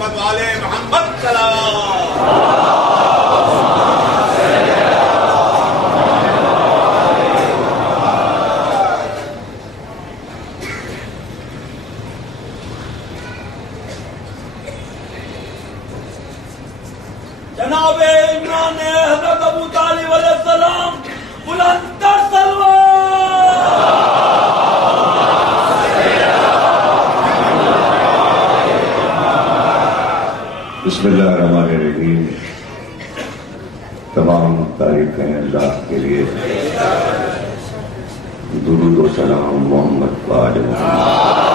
محمد والے محمد سلام. جناب عمران نے حضرت ابو طالب علیہ السلام بلند تر سلوات. بسم اللہ الرحمن الرحیم. تمام تعریفیں اللہ کے لیے. درود و سلام محمد و آل محمد.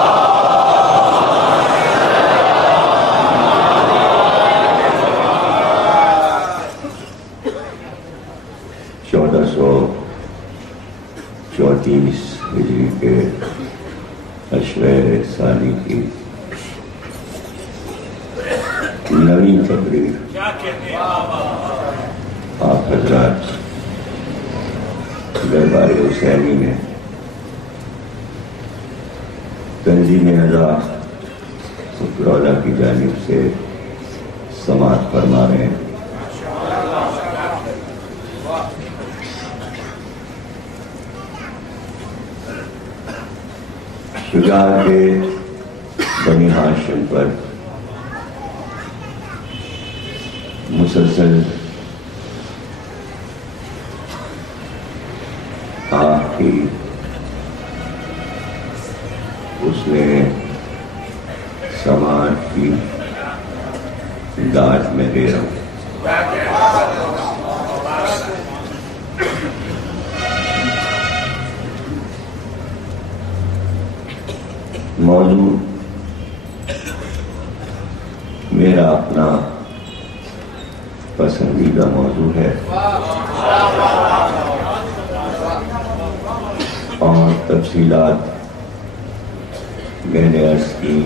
ہجری کے اشرے ثانی کی نئی تقریر آپ حضرات دربار حسینی میں تنظیم اعضا فکرولہ کی جانب سے سماعت فرما رہے ہیں. شجاع کے بنی ہاشم پر مسلسل آگ کی اس نے سماعت کی داد میں دے رہا ہوں. موضوع میرا اپنا پسندیدہ موضوع ہے اور تفصیلات میں نے عرض کی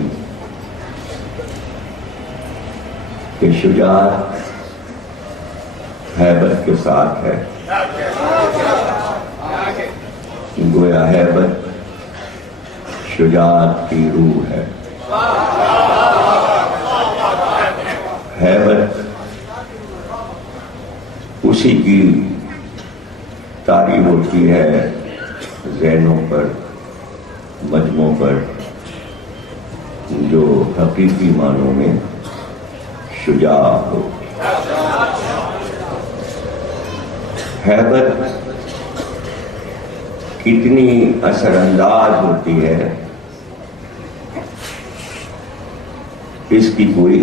کہ شجاعت ہیبت کے ساتھ ہے. گویا ہیبت شجاعت کی روح ہے. ہیبت اسی کی طاری ہوتی ہے ذہنوں پر مجموعوں پر جو حقیقی معنوں میں شجاع ہو. ہیبت کتنی اثر انداز ہوتی ہے اس کی کوئی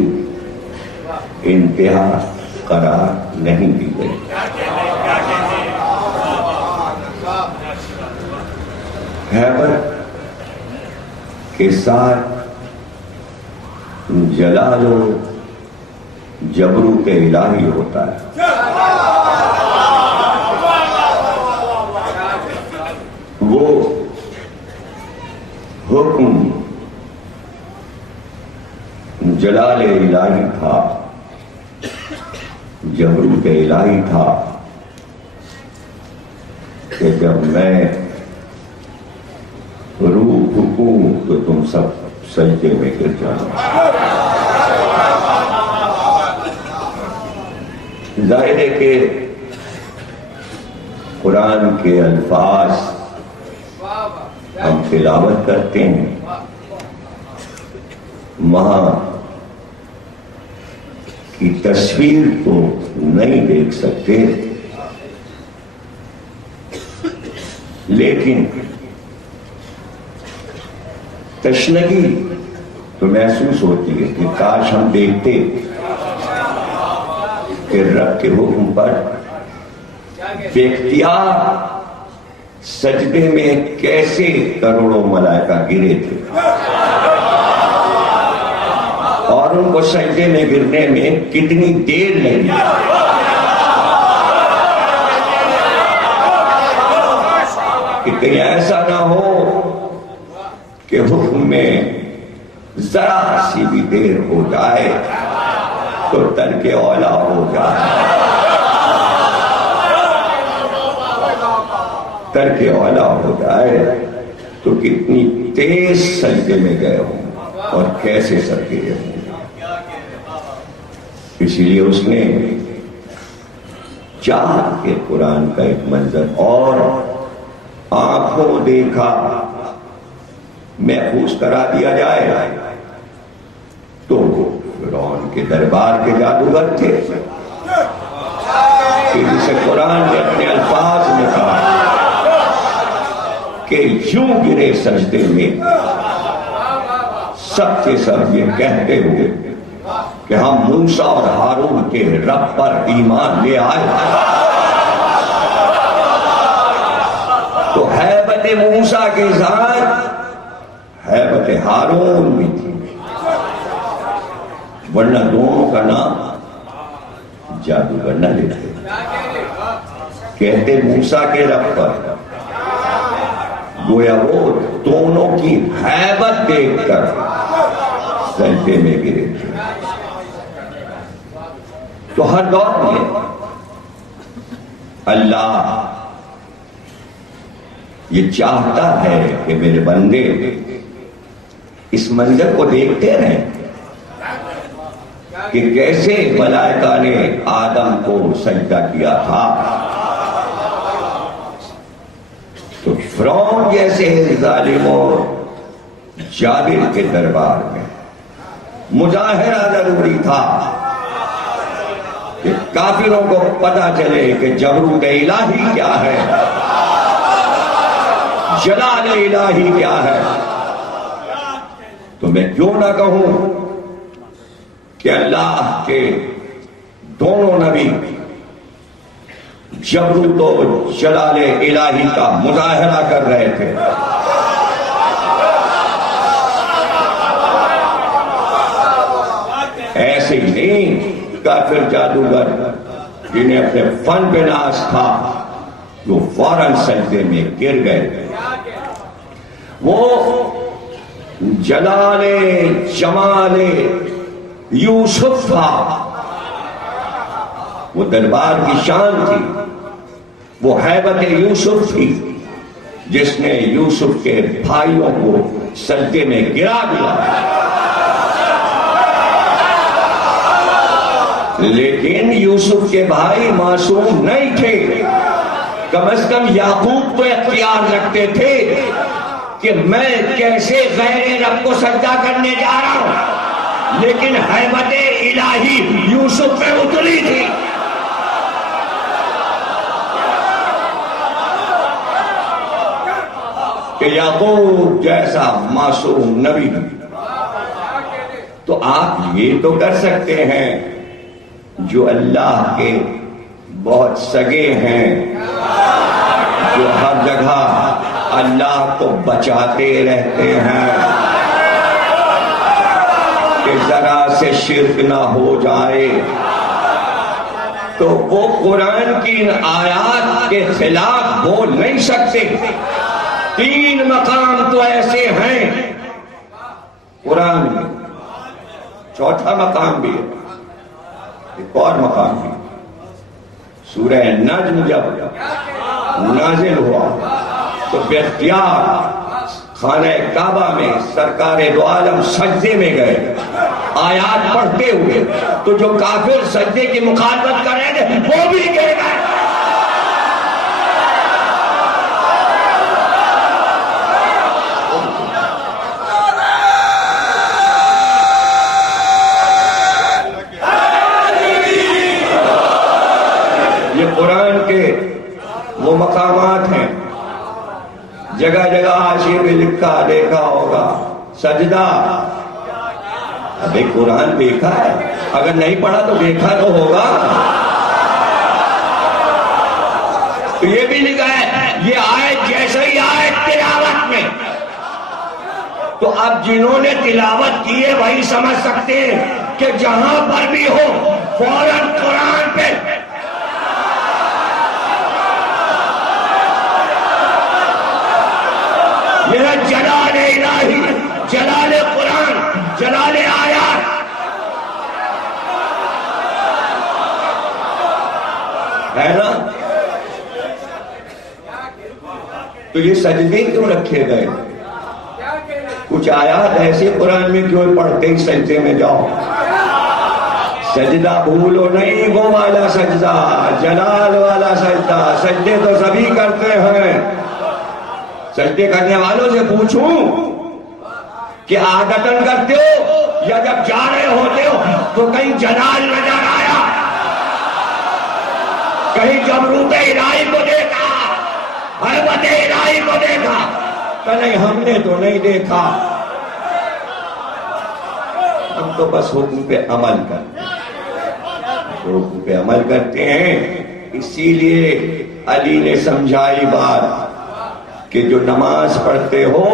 انتہا قرار نہیں دی گئی. ہیبت کے ساتھ جلال و جبروت الہی ہوتا ہے. وہ حکم جلال الہی تھا، جبروت الہی تھا کہ جب میں روح پھونکوں تو تم سب سجدے میں گر جانا. ظاہر ہے کہ قرآن کے الفاظ ہم تلاوت کرتے ہیں، وہاں کی تصویر تو نہیں دیکھ سکتے، لیکن تشنگی تو محسوس ہوتی ہے کہ کاش ہم دیکھتے کہ رب کے حکم پر بے اختیار سجدے میں کیسے کروڑوں ملائکہ گرے تھے اور ان کو سجدے میں گرنے میں کتنی دیر لگی. کہ کہیں ایسا نہ ہو کہ حکم میں ذرا سی بھی دیر ہو جائے تو ترک اولا ہو جائے. ترک اولا ہو جائے تو کتنی تیز سجدے میں گئے ہوں اور کیسے سر گرے ہوں. اس لیے اس نے چاہ کے قرآن کا ایک منظر اور آنکھوں دیکھا محفوظ کرا دیا جائے تو فرعون کے دربار کے جادوگر تھے کہ جسے قرآن نے اپنے الفاظ میں کہا کہ یوں گرے سجدے میں سب کے سب یہ کہتے ہوئے کہ ہم موسیٰ اور ہارون کے رب پر ایمان لے آئے. تو ہیبت موسیٰ کے ساتھ ہیبت ہارون بھی تھی، ورنہ دونوں کا نام جادوگر نہ لیتے، کہتے موسیٰ کے رب پر. گویا وہ دونوں کی ہیبت دیکھ کر سجدے میں گرے تھے. تو ہر دور میں اللہ یہ چاہتا ہے کہ میرے بندے اس منظر کو دیکھتے رہیں کہ کیسے ملائکہ نے آدم کو سجدہ کیا تھا. تو فرعون جیسے ظالم اور جابر کے دربار میں مظاہرہ ضروری تھا کہ کافروں کو پتا چلے کہ جبروت الہی کیا ہے، جلال الہی کیا ہے. تو میں کیوں نہ کہوں کہ اللہ کے دونوں نبی جبروت و جلال الہی کا مظاہرہ کر رہے تھے. ایسے ہی نہیں کافر جادوگر جنہیں اپنے فن پہ ناز تھا وہ فوراً سجدے میں گر گئے. وہ جلال جمال یوسف تھا، وہ دربار کی شان تھی، وہ ہیبت یوسف تھی جس نے یوسف کے بھائیوں کو سجدے میں گرا دیا. لیکن یوسف کے بھائی معصوم نہیں تھے، کم از کم یعقوب تو اختیار رکھتے تھے کہ میں کیسے غیر رب کو سجدہ کرنے جا رہا ہوں، لیکن ہیبت الہی یوسف پہ اتری تھی. کہ یعقوب جیسا معصوم نبی. تو آپ یہ تو کر سکتے ہیں جو اللہ کے بہت سگے ہیں، جو ہر جگہ اللہ کو بچاتے رہتے ہیں کہ ذرا سے شرک نہ ہو جائے. تو وہ قرآن کی آیات کے خلاف بول نہیں سکتے. 3 مقام تو ایسے ہیں قرآن میں، چوتھا مقام بھی ہے، ایک اور مقام بھی. سورہ نجم جب نازل ہوا تو بے اختیار خانہ کعبہ میں سرکار دو عالم سجدے میں گئے آیات پڑھتے ہوئے. تو جو کافر سجدے کی مخالفت کر رہے تھے وہ بھی گر گئے. قرآن کے وہ مقامات ہیں، جگہ جگہ حاشیے میں لکھا دیکھا ہوگا سجدہ. ابھی قرآن دیکھا ہے، اگر نہیں پڑھا تو دیکھا تو ہوگا. تو یہ بھی لکھا ہے یہ آیت جیسے ہی آیت تلاوت میں. تو اب جنہوں نے تلاوت کی ہے وہی سمجھ سکتے ہیں کہ جہاں پر بھی ہو فوراً قرآن پہ میرا جلال الہی، جلال قرآن، جلال آیات. ہے نا؟ تو یہ سجدے کیوں رکھے گئے؟ کچھ آیات ایسے قرآن میں کیوں پڑھتے ہی سجدے میں جاؤ. سجدہ بھولو نہیں، وہ والا سجدہ، جلال والا سجدہ۔ سجدے تو سبھی کرتے ہیں، سجدے کرنے والوں سے پوچھوں کہ عادتاً کرتے ہو یا جب جا رہے ہوتے ہو تو کہیں جلال نظر آیا، کہیں جبروت الہی کو دیکھا، حرمت الہی کو دیکھا؟ کہ نہیں، ہم نے تو نہیں دیکھا، ہم تو بس حکم پہ عمل کرتے ہیں، حکم پہ عمل کرتے ہیں۔ اسی لیے علی نے سمجھائی بات کہ جو نماز پڑھتے ہو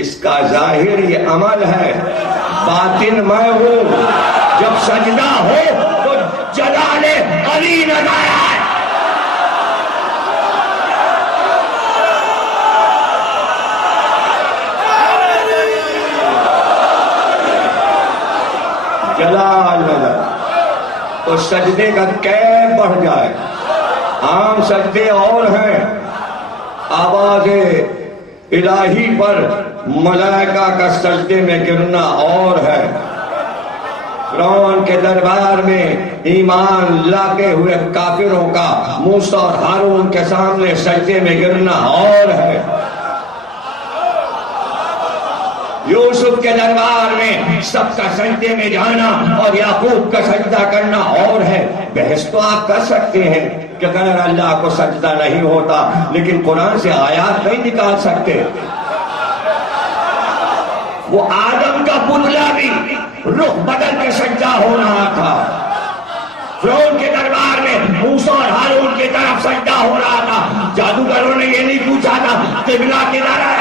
اس کا ظاہر یہ عمل ہے، باطن میں ہوں۔ جب سجدہ ہو تو جلال علی نظر آئے۔ جلال نظر تو سجدے کا کیف بڑھ جائے۔ عام سجدے اور ہیں، آواز الہی پر ملائکہ کا سجدے میں گرنا اور ہے، فرعون کے دربار میں ایمان لاتے ہوئے کافروں کا موسیٰ اور ہارون کے سامنے سجدے میں گرنا اور ہے، یوسف کے دربار میں سب کا سجدے میں جانا اور یعقوب کا سجدہ کرنا اور ہے۔ بحث تو آپ کر سکتے ہیں کہ غیر اللہ کو سجدہ نہیں ہوتا، لیکن قرآن سے آیات نہیں نکال سکتے۔ وہ آدم کا پتلا بھی رخ بدل کے سجدہ ہو رہا تھا، فرعون کے دربار میں موسیٰ اور ہارون کی طرف سجدہ ہو رہا تھا۔ جادوگروں نے یہ نہیں پوچھا تھا قبلہ کدھر ہے،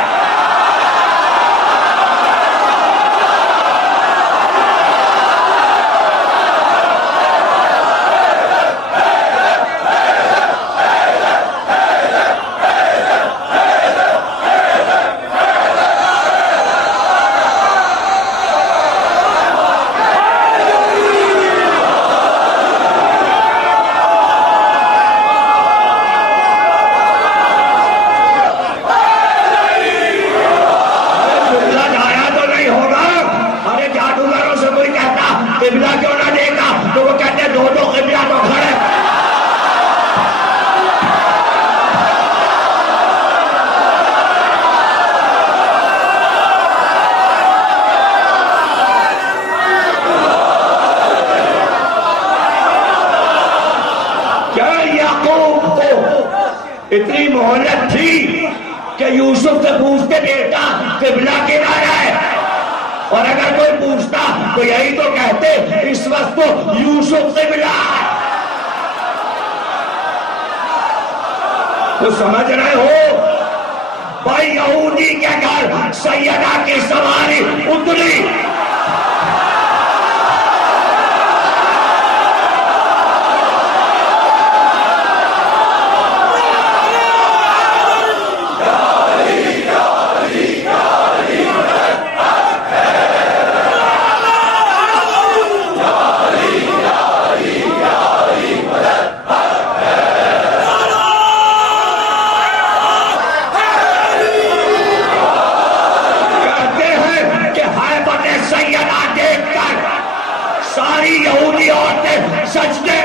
اتنی مہلت تھی کہ یوسف سے پوچھتے بیٹا قبلہ کدھر ہے، اور اگر کوئی پوچھتا تو یہی تو کہتے اس وقت تو یوسف قبلہ ہے۔ تو سمجھ رہے ہو بھائی، یہودی کے گھر سیدہ کی سواری اتری، یہودی عورتیں سجدے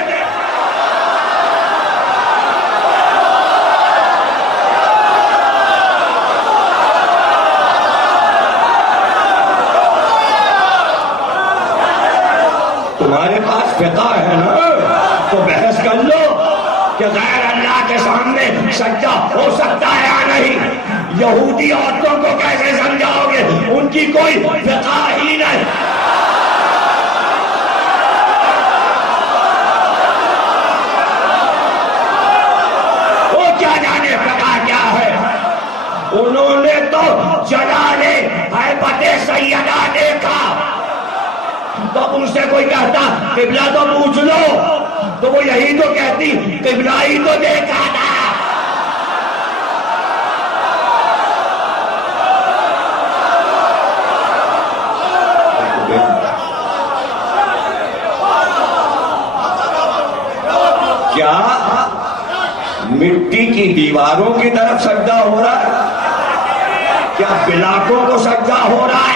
تمہارے پاس فقہ ہے نا، تو بحث کر لو کہ غیر اللہ کے سامنے سجدہ ہو سکتا ہے یا نہیں۔ یہودی عورتوں کو کیسے سمجھاؤ گے، ان کی کوئی فقہ ہی نہیں۔ انہوں نے تو جلال ہیبت سیدہ دیکھا، تو ان سے کوئی کہتا قبلہ تو پوچھ لو، تو وہ یہی تو کہتی قبلہ ہی تو دیکھا تھا۔ کیا مٹی کی دیواروں کی طرف سجدہ ہو رہا ہے؟ کیا بلاکوں کو سجدہ ہو رہا ہے؟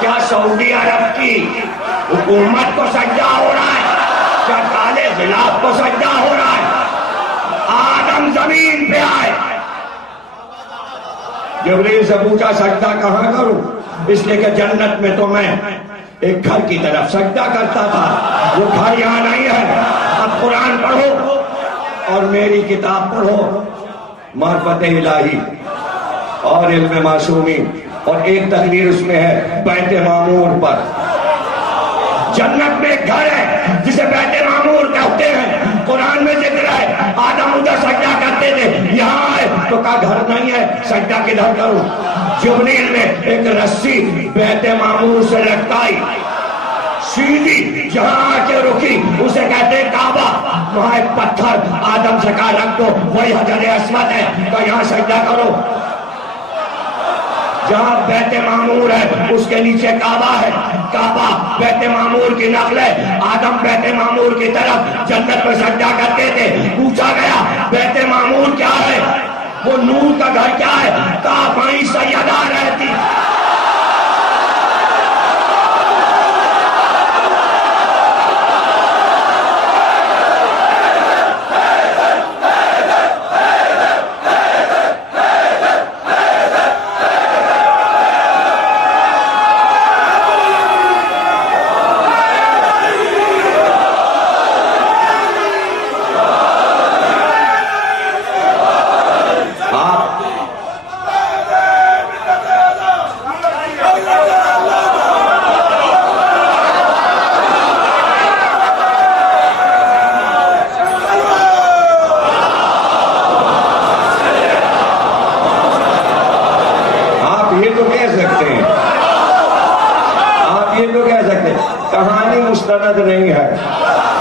کیا سعودی عرب کی حکومت کو سجدہ ہو رہا ہے کیا کالے غلاف کو سجدہ ہو رہا ہے؟ آدم زمین پہ آئے. جبریل سے پوچھا سجدہ کہاں کروں؟ اس لیے کہ جنت میں تو میں ایک گھر کی طرف سجدہ کرتا تھا، وہ گھر یہاں نہیں ہے. اب قرآن پڑھو اور میری کتاب پڑھو، معرفت الہی اور علم معصومی. اور ایک تقریر اس میں ہے بیت معمور پر. جنت میں ایک گھر ہے جسے بیت معمور کہتے ہیں. قرآن میں ذکر ہے آدم ادھر سجدہ کرتے تھے، یہاں آئے تو کہا گھر نہیں ہے، سجدہ کدھر کروں؟ جبریل نے ایک رسی بیت معمور سے لٹکائی، سیدھی جہاں آ کے رکی اسے کہتے ہیں کعبہ. وہاں ایک پتھر آدم سے کہا رکھ دو، وہی حجر اسود ہے، تو یہاں سجدہ کرو. جہاں بیت معمور ہے اس کے نیچے کعبہ ہے. کعبہ بیت معمور کی نقل ہے. آدم بیت معمور کی طرف جنت میں سجدہ کرتے تھے. پوچھا گیا بیت معمور کیا ہے؟ وہ نور کا گھر کیا ہے؟ کہا وہیں سیدہ رہتی. کہانی مستند نہیں ہے،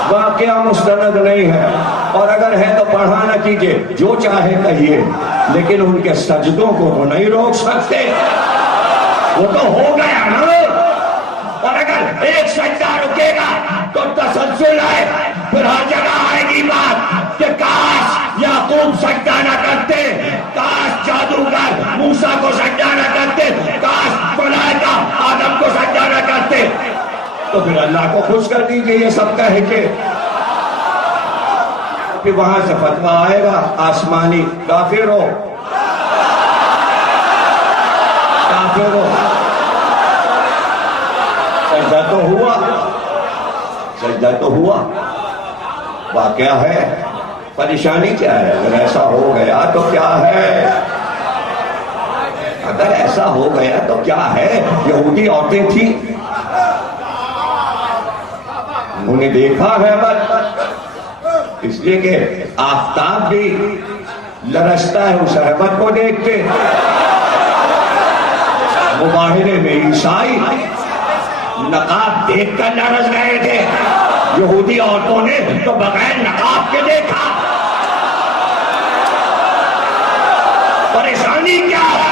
واقعہ مستند نہیں ہے، اور اگر ہے تو پڑھا نہ کیجئے، جو چاہے کہیے، لیکن ان کے سجدوں کو تو نہیں روک سکتے. وہ تو ہو گیا نا. اور اگر ایک سجدہ رکے گا تو تسلسل ہے، پھر ہر جگہ آئے گی بات کہ کاش یعقوب سجدہ نہ کرتے، کاش جادوگر موسیٰ کو سجدہ نہ کرتے، کاش ملائکہ آدم کو سجدہ نہ کرتے. تو پھر اللہ کو خوش کر دیجئے یہ سب کہہ کے. پھر وہاں سے فتویٰ آئے گا آسمانی، کافر ہو کافر ہو. سجدہ تو ہوا، سجدہ تو ہوا، واقعہ ہے. پریشانی کیا ہے؟ اگر ایسا ہو گیا تو کیا ہے؟ اگر ایسا ہو گیا تو کیا ہے؟ یہودی عورتیں تھیں، انہوں نے دیکھا ہے بس، اس لیے کہ آفتاب بھی لرزتا ہے اس رحمت کو دیکھتے. مباہرے میں عیسائی نقاب دیکھ کر لرز گئے تھے، یہودی عورتوں نے تو بغیر نقاب کے دیکھا. پریشانی کیا ہے؟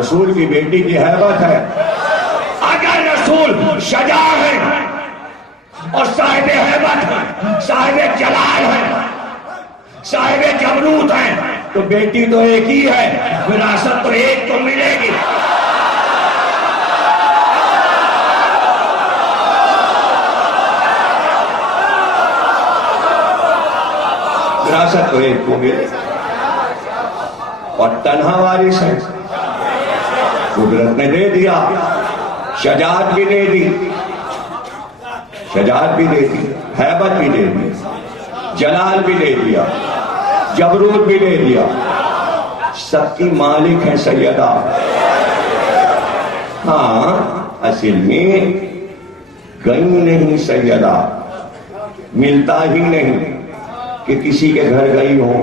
رسول کی بیٹی کی ہیبت ہے. اگر رسول شجاع ہے اور صاحب ہیبت ہے، صاحب جلال ہے، صاحب جبروت ہے، تو بیٹی تو ایک ہی ہے، وراثت تو ایک تو ملے گی. وراثت تو ایک کو ملے گی، اور تنہا وارث ہے. قدرت نے دے دیا، شجاعت بھی دے دی، شجاعت بھی دے دی، ہیبت بھی دے دی، جلال بھی دے دیا، جبروت بھی دے دیا. سب کی مالک ہے سیدہ. ہاں اصل میں گئی نہیں سیدہ، ملتا ہی نہیں کہ کسی کے گھر گئی ہو.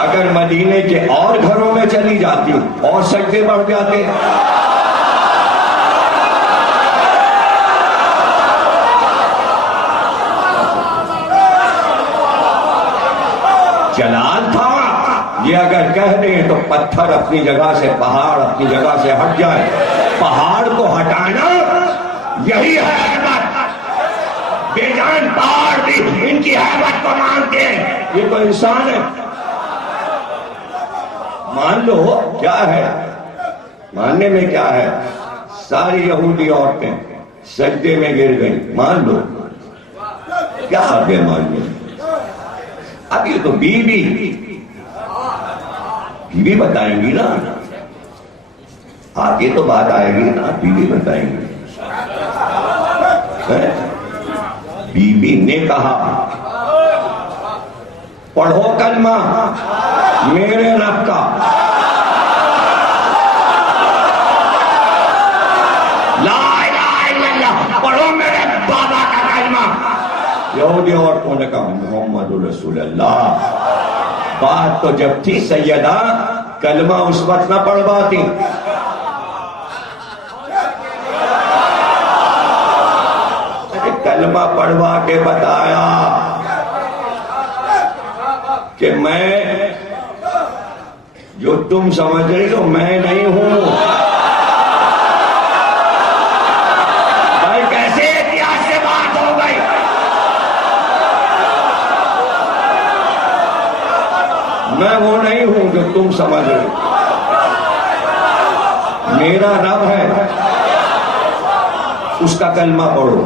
اگر مدینے کے اور گھروں میں چلی جاتی اور سجدے بڑھ جاتے. جلال تھا یہ، اگر کہہ دیں تو پتھر اپنی جگہ سے، پہاڑ اپنی جگہ سے ہٹ جائے. پہاڑ کو ہٹانا یہی ہے ہیبت. بے جان پہاڑ بھی ان کی ہیبت کو مانتے ہیں. یہ تو انسان ہے، مان لو کیا ہے، ماننے میں کیا ہے؟ ساری یہودی عورتیں سجدے میں گر گئیں، مان لو کیا آگے ماننے میں؟ اب یہ تو بیوی بتائیں گی نا، آگے تو بات آئے گی نا، بیوی بتائیں گی۔ بیوی نے کہا پڑھو کلمہ میرے رب کا، لا الہ الا اللہ، پڑھو میرے بابا کا کلمہ۔ یہودی عورتوں نے کہا محمد رسول اللہ۔ بات تو جب تھی سیدہ کلمہ اس وقت نہ پڑھواتی، کلمہ پڑھوا کے بتایا کہ میں جو تم سمجھ رہی ہو میں نہیں ہوں۔ بھائی کیسے اتہاس سے بات ہو گئی؟ میں وہ نہیں ہوں جو تم سمجھ رہے ہو، میرا رب ہے، اس کا کلمہ پڑھو۔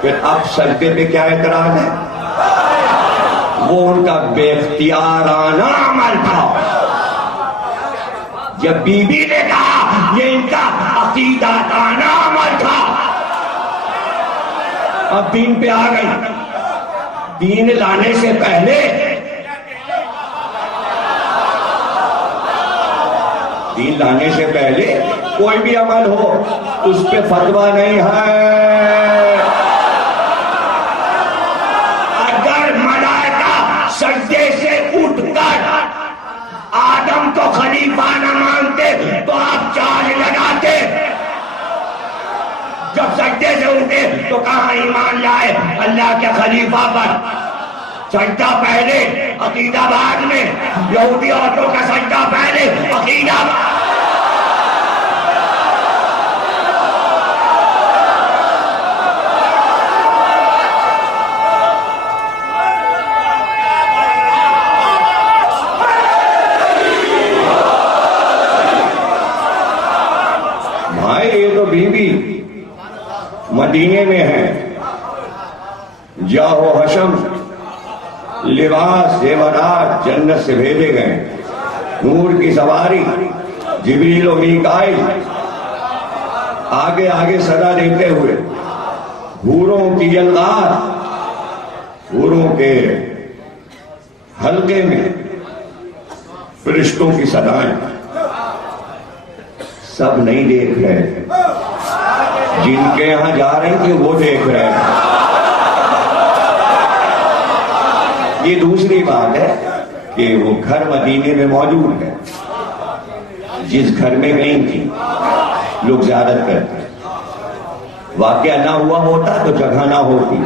پھر اب سجدے پہ کیا اعتراض ہے؟ وہ ان کا بے اختیارانہ عمل تھا۔ جب بی بی نے کہا یہ ان کا عقیدتانہ عمل تھا، اب دین پہ آ گئی۔ دین لانے سے پہلے کوئی بھی عمل ہو اس پہ فتویٰ نہیں ہے۔ اگر ملائکہ سجدے سے اٹھ کر آدم کو خلیفہ نہ مانتے تو آپ چارج لگاتے، جب سجدے سے اٹھے تو کہاں ایمان لائے اللہ کے خلیفہ پر؟ سجدہ پہلے عقیدہ بعد میں، یہودی عورتوں کا سجدہ پہلے عقیدہ بعد۔ مدینے میں ہیں، جاہو حشم لباس زیورات جنت سے بھیجے گئے، نور کی سواری جبریل و میکائیل آگے آگے صدا دیتے ہوئے، حوروں کی یلغار، حوروں کے حلقے میں فرشتوں کی صدائیں، سب نہیں دیکھ رہے، جن کے یہاں جا رہے تھے وہ دیکھ رہے ہیں۔ یہ دوسری بات ہے کہ وہ گھر مدینے میں موجود ہے، جس گھر میں گئی تھی لوگ زیارت کرتے، واقعہ نہ ہوا ہوتا تو جگہ نہ ہوتی۔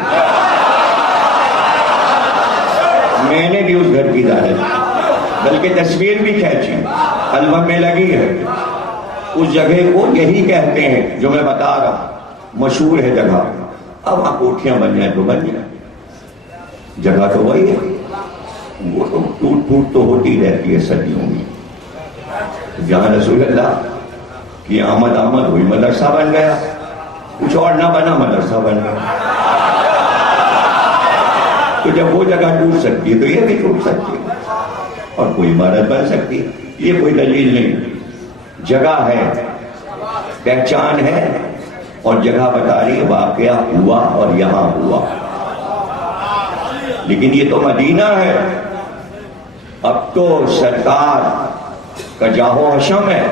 میں نے بھی اس گھر کی زیارت کی، بلکہ تصویر بھی کھینچی، البم میں لگی ہے۔ اس جگہ کو یہی کہتے ہیں جو میں بتا رہا ہوں، مشہور ہے جگہ۔ اب وہاں کوٹھیاں بن جائیں تو بن جائیں، جگہ تو وہی ہے، وہ تو ٹوٹ پھوٹ تو ہوتی رہتی ہے صدیوں میں۔ جہاں رسول اللہ کی آمد ہوئی مدرسہ بن گیا، کچھ اور نہ بنا مدرسہ بن گیا۔ تو جب وہ جگہ ٹوٹ سکتی ہے تو یہ بھی ٹوٹ سکتی ہے، اور کوئی عمارت بن سکتی ہے، یہ کوئی دلیل نہیں۔ جگہ ہے، پہچان ہے، اور جگہ بتا رہی ہے واقعہ ہوا اور یہاں ہوا۔ لیکن یہ تو مدینہ ہے، اب تو سرکار کا جاہو حشم ہے،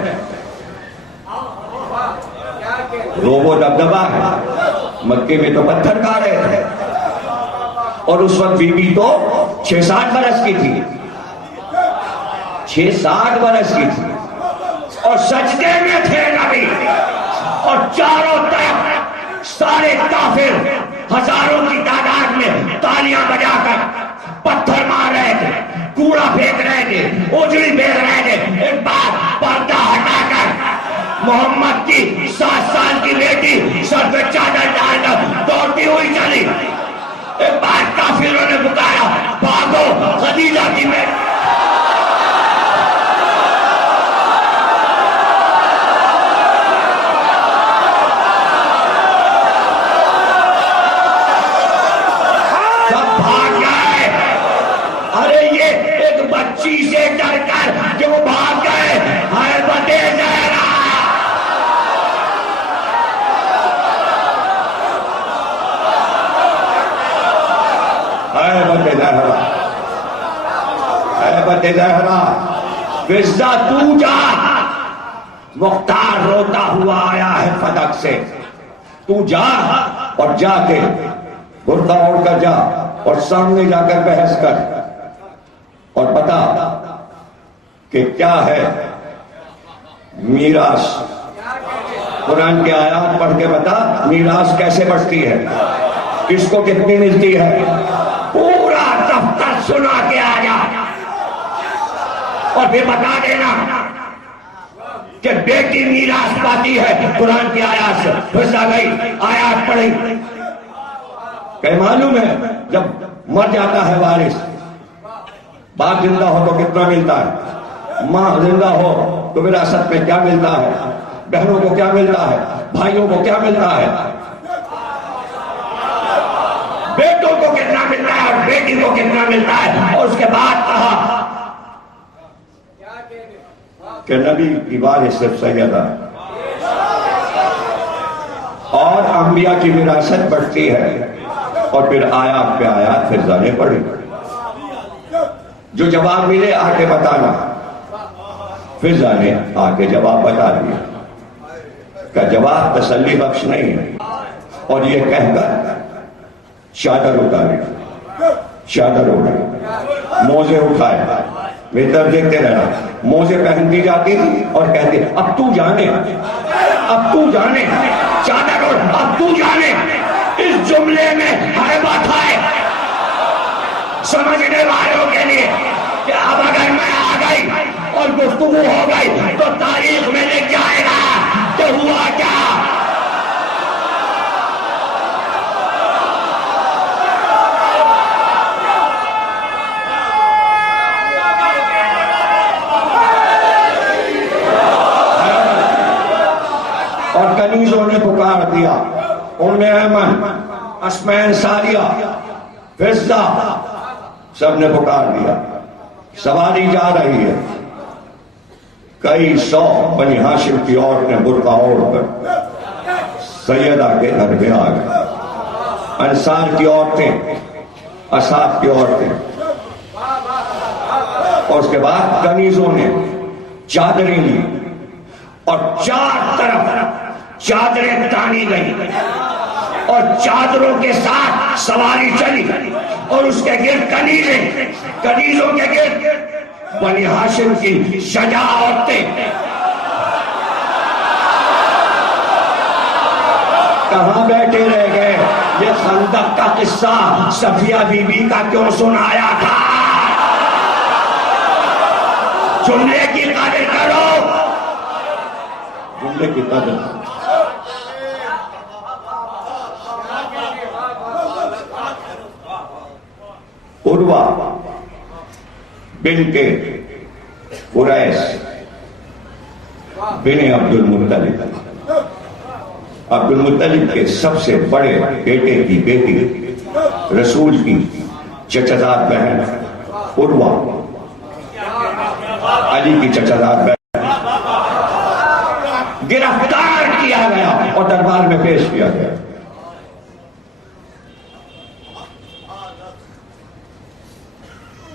روب و دبدبا ہے۔ مکے میں تو پتھر کھا رہے تھے، اور اس وقت بی بی تو 6-7 برس کی تھی، 6-7 برس کی تھی، اور سجدے میں تھے نبی، اور چاروں طرف سارے کافر ہزاروں کی تعداد میں تالیاں بجا کر پتھر مار رہے تھے، کوڑا پھینک رہے تھے، اوجڑی پھینک رہے تھے۔ ایک بار پردہ ہٹا کر محمد کی 7 سال کی بیٹی سر پہ چادر ڈال کر دوڑتی ہوئی چلی۔ ایک بار کافروں نے پکارا، بھاگو خدیجہ کی بیٹی۔ بچی سے ڈر کر کیوں بھاگ گئے؟ حیبت زہرا، حیبت زہرا، حیبت زہرا، فضہ تو جا، مختار روتا ہوا آیا ہے فدق سے، تو جا اور جا کے برقع اوڑھ کر جا اور سامنے جا کر بحث کر اور بتا کہ کیا ہے میراث۔ قرآن کے آیات پڑھ کے بتا میراث کیسے بڑھتی ہے، کس کو کتنی ملتی ہے، پورا دفتر سنا کے آ جا اور پھر بتا دینا کہ بیٹی میراث پاتی ہے قرآن کی آیات سے۔ پھنسا گئی، آیات پڑھی کہ معلوم ہے جب مر جاتا ہے وارث، باپ زندہ ہو تو کتنا ملتا ہے، ماں زندہ ہو تو وراثت میں کیا ملتا ہے، بہنوں کو کیا ملتا ہے، بھائیوں کو کیا ملتا ہے، بیٹوں کو کتنا ملتا ہے اور بیٹی کو کتنا ملتا ہے۔ اور اس کے بعد کہا کہ نبی کی وارث صرف سیدہ اور انبیاء کی وراثت بڑھتی ہے۔ اور پھر آیات پہ آیات پھر زانے پڑی، جو جواب ملے آ کے بتانا۔ پھر زانے آ کے جواب بتا دیا کہ جواب تسلی بخش نہیں ہے، اور یہ کہہ کر چادر اتاری، چادر اٹھائی، موزے اٹھائے، بہتر دیکھتے رہنا، موزے پہنتی جاتی اور کہتی اب تو جانے، اب تو جانے، چادر اٹھ، اب تو جانے۔ اس جملے میں ہر بات ہے سمجھنے والوں کے لیے کہ اب اگر میں آ گئی اور گفتگو ہو گئی تو تاریخ میں لکھ جائے گا کہ ہوا کیا۔ اور کنیزوں نے پکار دیا، ام ایمن، اسماء انصاریہ، فضہ، سب نے پکار دیا۔ سواری جا رہی ہے، کئی سو بنی ہاشم کی عورتیں برقع اوڑھ کر سیدہ کے گھر میں آ گئے۔ انصار کی عورتیں، اصحاب کی عورتیں، اور اس کے بعد کنیزوں نے چادریں لی اور چار طرف چادریں تانی گئی اور چادروں کے ساتھ سواری چلی، اور اس کے گرد کنیزیں، کنیزوں کے گرد بنی ہاشم کی شجاع عورتیں۔ کہاں بیٹھے رہ گئے؟ یہ خندق کا قصہ صفیہ بی بی کا کیوں سنایا تھا؟ جملے کی قدر کرو، جملے کی قدر۔ عروہ بنت قریش بن عبد المطلب، عبد المطلب کے سب سے بڑے بیٹے کی بیٹی، رسول کی چچزاد بہن عروہ، علی کی چچزاد بہن، گرفتار کیا گیا اور دربار میں پیش کیا گیا۔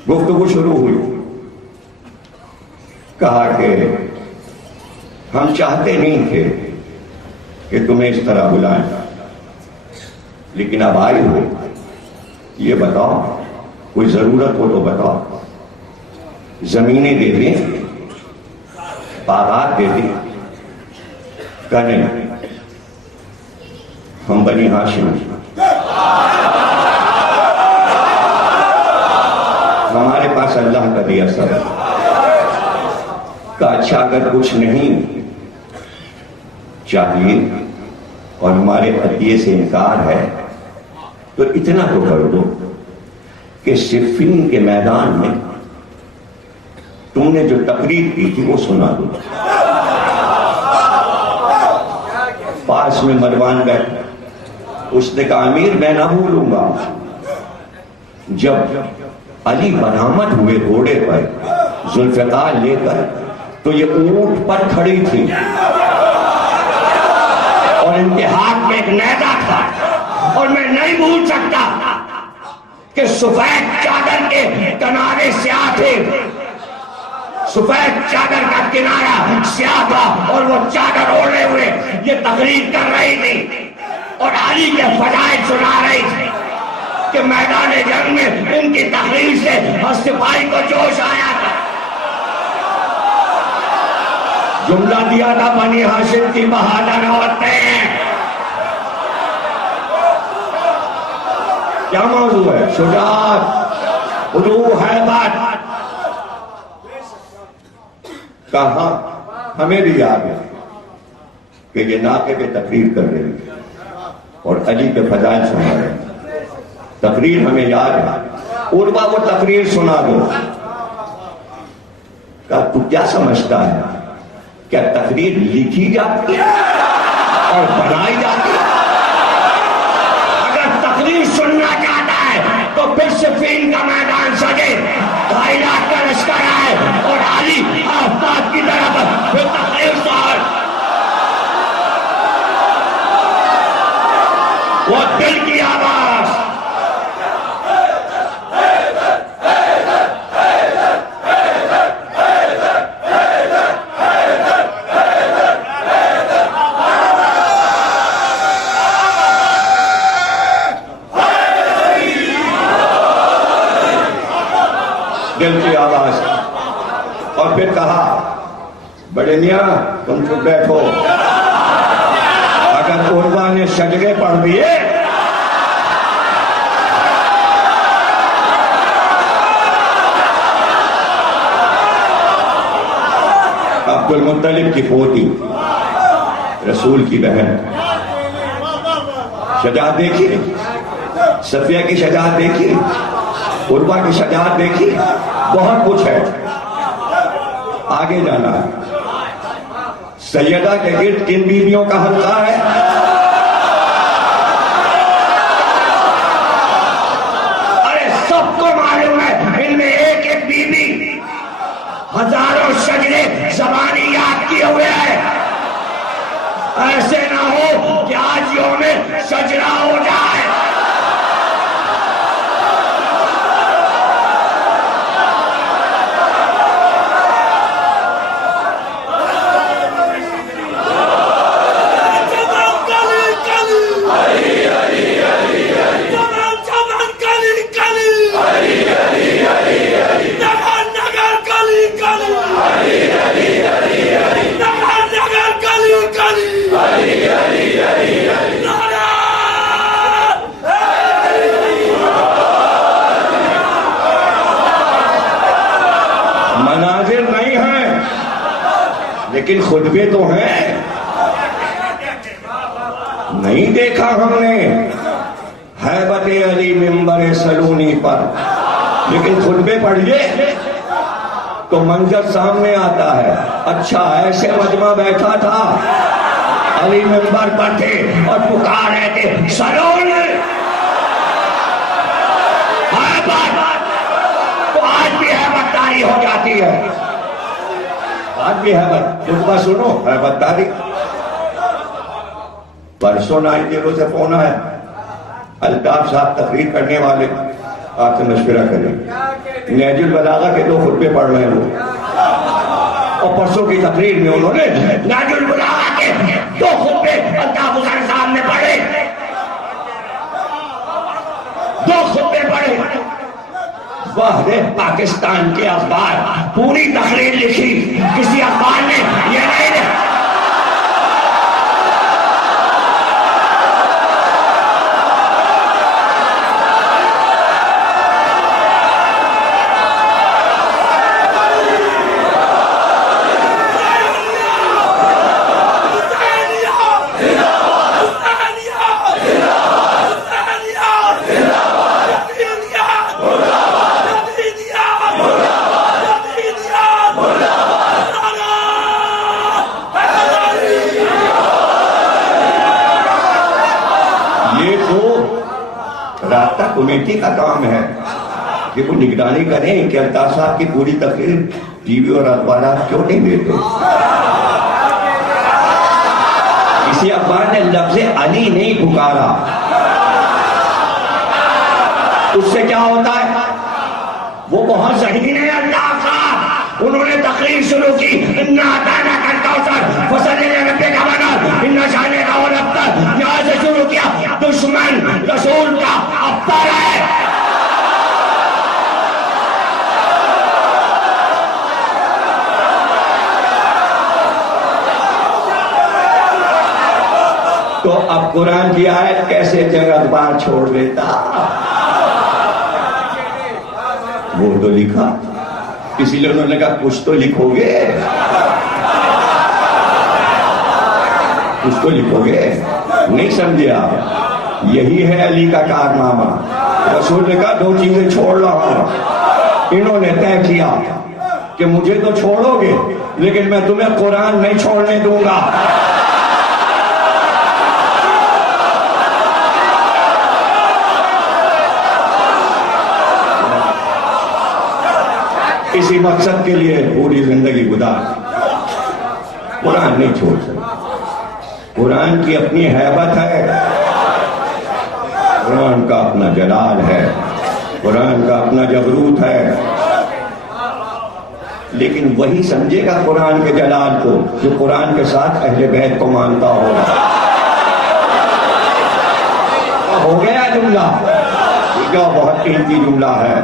گفتگو شروع ہوئی، کہا کہ ہم چاہتے نہیں تھے کہ تمہیں اس طرح بلائیں، لیکن اب آئی ہو، یہ بتاؤ کوئی ضرورت ہو تو بتاؤ، زمینیں دے دیں، باغات دے دیں۔ کہ نہیں، ہم بنی ہاشم، ہمارے پاس اللہ کا دیا سب کا، اچھا اگر کچھ نہیں چاہیے اور ہمارے عطیے سے انکار ہے تو اتنا تو کر دو کہ صفین کے میدان میں تم نے جو تقریر کی تھی وہ سنا دو۔ پاس میں مروان بیٹھا، اس نے کہا امیر میں نہ بھولوں گا جب علی برآمد ہوئے گھوڑے پر ذوالفقار لے کر تو یہ اونٹ پر کھڑی تھی اور ان کے ہاتھ میں ایک نیزہ تھا، اور میں نہیں بھول سکتا کہ سفید چادر کے کنارے سیاہ تھے، سفید چادر کا کنارہ سیاہ تھا، اور وہ چادر اوڑھے ہوئے یہ تقریر کر رہی تھی اور علی کے فضائل سنا رہی تھی کہ میدان جنگ میں ان کی تقریر سے ہر سپاہی کو جوش آیا تھا۔ جملہ دیا تھا بنی ہاشم کی بہادر عورتیں۔ کیا موضوع ہے؟ شجاعت، علو، ہیبت۔ کہاں ہمیں بھی یاد ہے کہ یہ ناقے پہ تقریر کر رہے ہیں اور علی کے فضائل سنا رہے ہیں، تقریر ہمیں یاد ہے۔ عروا وہ تقریر سنا دو۔ کہا تو کیا سمجھتا ہے؟ کیا تقریر لکھی جاتی ہے اور بنائی جاتی ہے؟ اگر تقریر سننا چاہتا ہے تو پھر صفین کا میدان سجے، 2.5 لاکھ کا لشکر آئے اور علی آفتاب کی طرف پھر تقریر سن۔ وہ دل کی آواز، دل کی آواز۔ اور پھر کہا بڑے میاں تم چپ بیٹھو، اگر عروا نے شجرے پڑھ دیے عبد المطلب کی پوتی رسول کی بہن، شجاعت دیکھی، صفیہ کی شجاعت دیکھی، عروا کی شجاعت دیکھی، بہت کچھ ہے، آگے جانا ہے۔ سیدہ کے گرد کن بیویوں کا حلقہ ہے؟ ارے سب کو معلوم ہے ان میں ایک ایک بیوی ہزاروں شجرے زبانی یاد کیے ہوئے ہیں۔ ایسے نہ ہو کہ آج یوم شجرہ ہو جائے۔ مناظر نہیں ہیں لیکن خطبے تو ہیں۔ نہیں دیکھا ہم نے ہیبت علی منبر سلونی پر، لیکن خطبے پڑھیے تو منظر سامنے آتا ہے۔ اچھا ایسے مجمع بیٹھا تھا، علی منبر پر تھے اور پکار رہے تھے سلونی۔ تو آج بھی ہیبت تاری ہو جاتی ہے، آج بھی ہیبت۔ خطبہ سنو، ہیبت تاری۔ پرسوں 90 سے فون آیا، الطاف صاحب تقریر کرنے والے، آپ سے مشورہ کریں۔ نہج البلاغہ کے 2 خطبے پڑھ رہے ہیں وہ، اور پرسوں کی تقریر میں انہوں نے نہج البلاغہ کے 2 خطبے الطاف حسین صاحب نے پڑھے، 2 خطبے پڑھے۔ واہ رے، پاکستان کے اخبار پوری تقریر لکھی، کسی اخبار نے یہ نہیں لکھا۔ کمیٹی کا کام ہے کہ وہ نگرانی کریں کہ الطاف صاحب کی پوری تقریر ٹی وی اور اخبارات کیوں نہیں دیتے؟ کسی اخبار نے لفظ علی نہیں پکارا، اس سے کیا ہوتا ہے؟ وہ بہت ذہین ہے اللہ کا، انہوں نے تقریر شروع کی اِنَّا أَعْطَيْنَاكَ الْكَوْثَرَ فَصَلِّ لِرَبِّكَ وَانْحَرْ إِنَّ شَانِئَكَ هُوَ الْأَبْتَرُ، یہاں سے شروع کیا۔ دشمن رسول کا ابتر ہے۔ تو اب قرآن کی آیت کیسے جگہ بار چھوڑ دیتا؟ وہ تو لکھا، اسی لیے انہوں نے کہا کچھ تو لکھو گے، کچھ تو لکھو گے۔ نہیں سمجھے آپ؟ یہی ہے علی کا کارنامہ۔ رسول نے کہا دو چیزیں چھوڑ رہا ہوں۔ انہوں نے طے کیا کہ مجھے تو چھوڑو گے لیکن میں تمہیں قرآن نہیں چھوڑنے دوں گا۔ اسی مقصد کے لیے پوری زندگی گزار، قرآن نہیں چھوڑ سکتے۔ قرآن کی اپنی ہیبت ہے، قرآن کا اپنا جلال ہے، قرآن کا اپنا جبروت ہے، لیکن وہی سمجھے گا قرآن کے جلال کو جو قرآن کے ساتھ اہل بیت کو مانتا ہوگا۔ ہو گیا جملہ، یہ بہت قیمتی جملہ ہے۔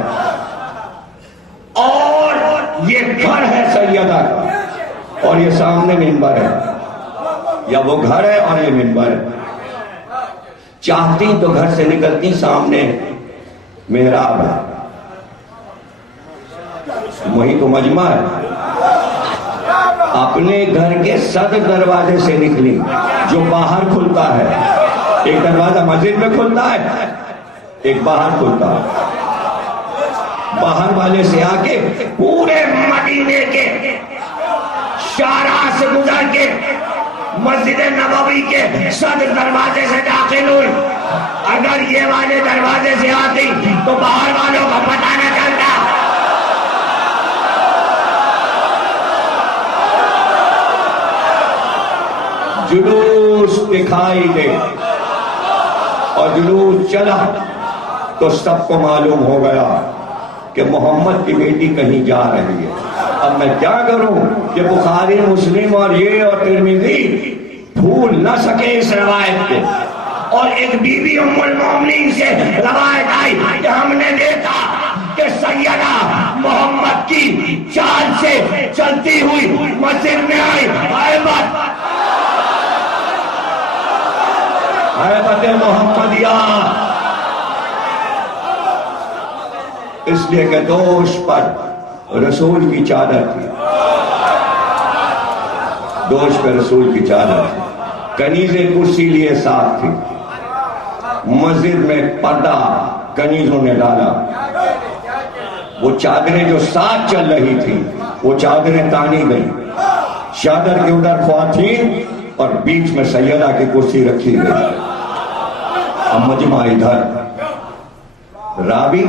یہ گھر ہے سیدہ کا اور یہ سامنے منبر ہے، یا وہ گھر ہے اور یہ منبر ہے۔ چاہتی تو گھر سے نکلتی سامنے محراب ہے، وہی تو مجمع ہے۔ اپنے گھر کے صدر دروازے سے نکلی جو باہر کھلتا ہے، ایک دروازہ مسجد میں کھلتا ہے، ایک باہر کھلتا ہے۔ باہر والے سے آ کے پورے مدینے کے شارع سے گزر کے مسجد نبوی کے صدر دروازے سے داخل ہوئی۔ اگر یہ والے دروازے سے آتی تو باہر والوں کا پتہ نہ چلتا۔ جلوس دکھائی دے اور جلوس چلا تو سب کو معلوم ہو گیا کہ محمد کی بیٹی کہیں جا رہی ہے۔ اب میں کیا کروں کہ بخاری، مسلم اور یہ اور ترمذی بھول نہ سکے اس روایت کو۔ اور ایک بی بی ام المومنین سے روایت آئی کہ ہم نے دیکھا کہ سیدہ محمد کی چال سے چلتی ہوئی مسجد میں آئی۔ ہیبت محمدیہ، اس لیے کہ دوش پر رسول کی چادر تھی، دوش پر رسول کی چادر تھی، کنیزیں کرسی لیے ساتھ تھی، مسجد میں پردہ کنیزوں نے ڈالا، وہ چادریں جو ساتھ چل رہی تھی وہ چادریں تانی گئی، چادر کے ادھر خواتین اور بیچ میں سیدہ کی کرسی رکھی گئی۔ اب مجمع ادھر، راوی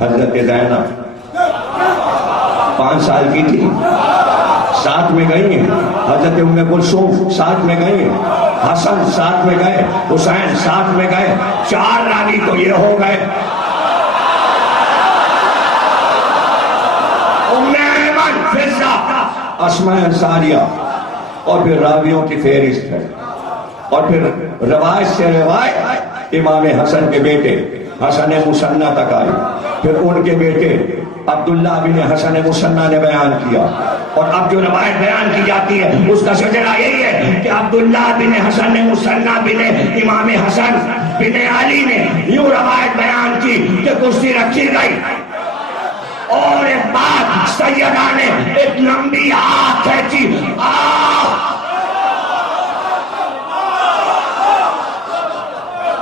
حضرت زینب 5 سال کی تھی، ساتھ میں گئی ہیں، حضرت ام کلثوم ساتھ میں گئی ہیں، حسن ساتھ میں گئے، حسین ساتھ میں گئے، 4 راوی تو یہ ہو گئے۔ ام ایمن، فضہ، اسماء انصاریہ، اور پھر راویوں کی فہرست ہے۔ اور پھر روایت سے روایت امام حسن کے بیٹے حسن مصنع تک آئی، پھر ان کے بیٹے عبداللہ بن حسن مصنع نے بیان کیا، اور اب جو روایت بیان کی جاتی ہے اس کا شجرہ یہی ہے کہ عبداللہ بن حسن مصنع بن امام حسن بن علی نے یوں روایت بیان کی کہ کرسی رکھی گئی، اور ایک بات سیدہ نے ایک لمبی آہ کھینچی،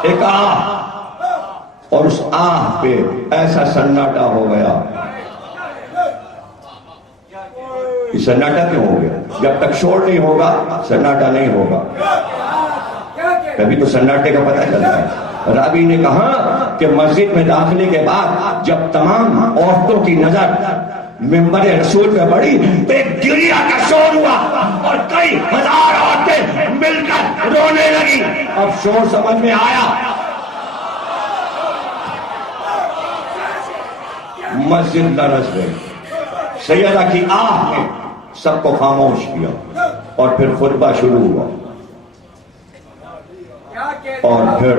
ایک آہ، اور اس آہ پہ ایسا سناٹا ہو گیا۔ یہ سناٹا کیوں ہو گیا؟ جب تک شور نہیں ہوگا سناٹا نہیں ہوگا، تبھی تو سناٹے کا پتہ چلتا ہے۔ راوی نے کہا کہ مسجد میں داخلے کے بعد جب تمام عورتوں کی نظر ممبر رسول پہ پڑی تو ایک گریا کا شور ہوا اور کئی ہزار عورتیں مل کر رونے لگی. اب شور سمجھ میں آیا. مسجد لرز گئی. سیدہ کی آہ نے سب کو خاموش کیا اور پھر خطبہ شروع ہوا اور پھر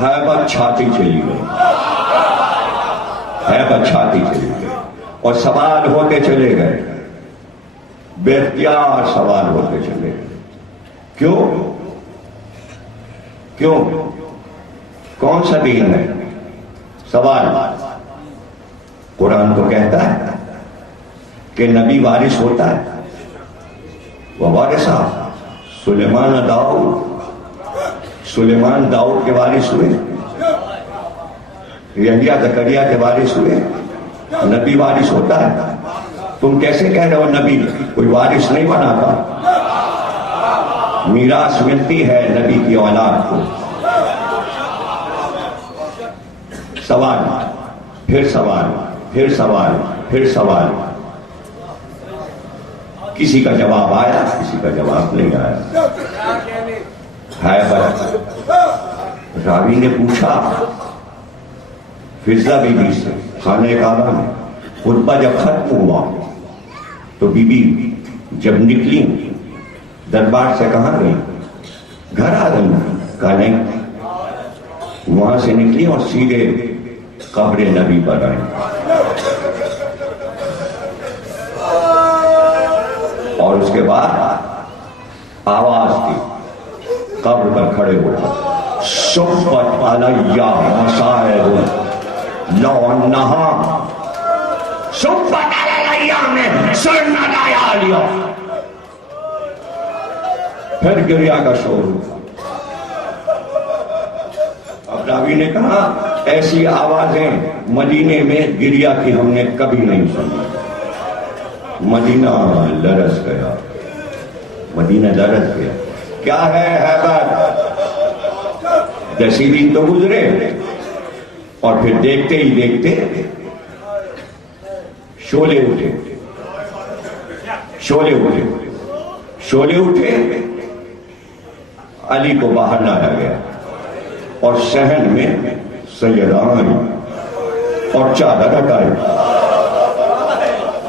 ہیبت چھاتی چلی گئی. ہیبت چھاتی چلی گئی اور سوال ہوتے چلے گئے. بے اختیار سوال ہوتے چلے گئے. کیوں کون سا دین ہے؟ سوال. قرآن تو کہتا ہے کہ نبی وارث ہوتا ہے. وہ وارثہ سلیمان داؤد کے وارث ہوئے. یحییٰ زکریا کے وارث ہوئے. نبی وارث ہوتا ہے. تم کیسے کہہ رہے ہو نبی کوئی وارث نہیں بناتا؟ میراث ملتی ہے نبی کی اولاد کو. سوال پھر سوال پھر سوال پھر سوال. کسی کا جواب آیا کسی کا جواب نہیں آیا. راوی نے پوچھا فضہ بی بی سے خانہ کعبہ میں خطبہ جب ختم ہوا تو بی بی جب نکلی دربار سے کہاں گئی؟ گھر آ گئی. کہا نہیں. وہاں سے نکلی اور سیدھے قبر نبی پر آئی. اور اس کے بعد آواز کی قبر پر کھڑے ہو شفت علی مصائب لو نہا شفت علی میں سر نہ لایا لیا. پھر گریا کا شور. اب راوی نے کہا ایسی آوازیں مدینے میں گریا کی ہم نے کبھی نہیں سنی. مدینہ لرز گیا. مدینہ لرز گیا. کیا ہے حیبت؟ جیسی دن تو گزرے اور پھر دیکھتے ہی دیکھتے شعلے اٹھے. شعلے اٹھے. شعلے اٹھے. علی کو باہر لایا گیا اور صحن میں سیدہ آئی اور چادر ہٹائی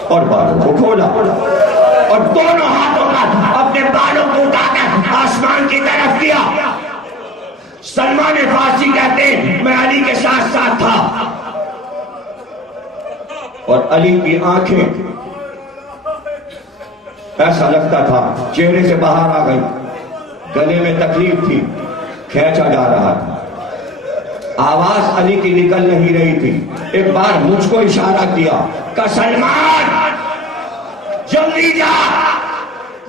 اور بالوں کو کھولا اور دونوں ہاتھوں کا اپنے بالوں کو اٹھا کر آسمان کی طرف کیا. سلمان فارسی کہتے ہیں میں علی کے ساتھ ساتھ تھا اور علی کی آنکھیں ایسا لگتا تھا چہرے سے باہر آ گئی. گلے میں تکلیف تھی. کھینچا جا رہا تھا. آواز علی کی نکل نہیں رہی تھی. ایک بار مجھ کو اشارہ کیا کہ سلمان جلدی جا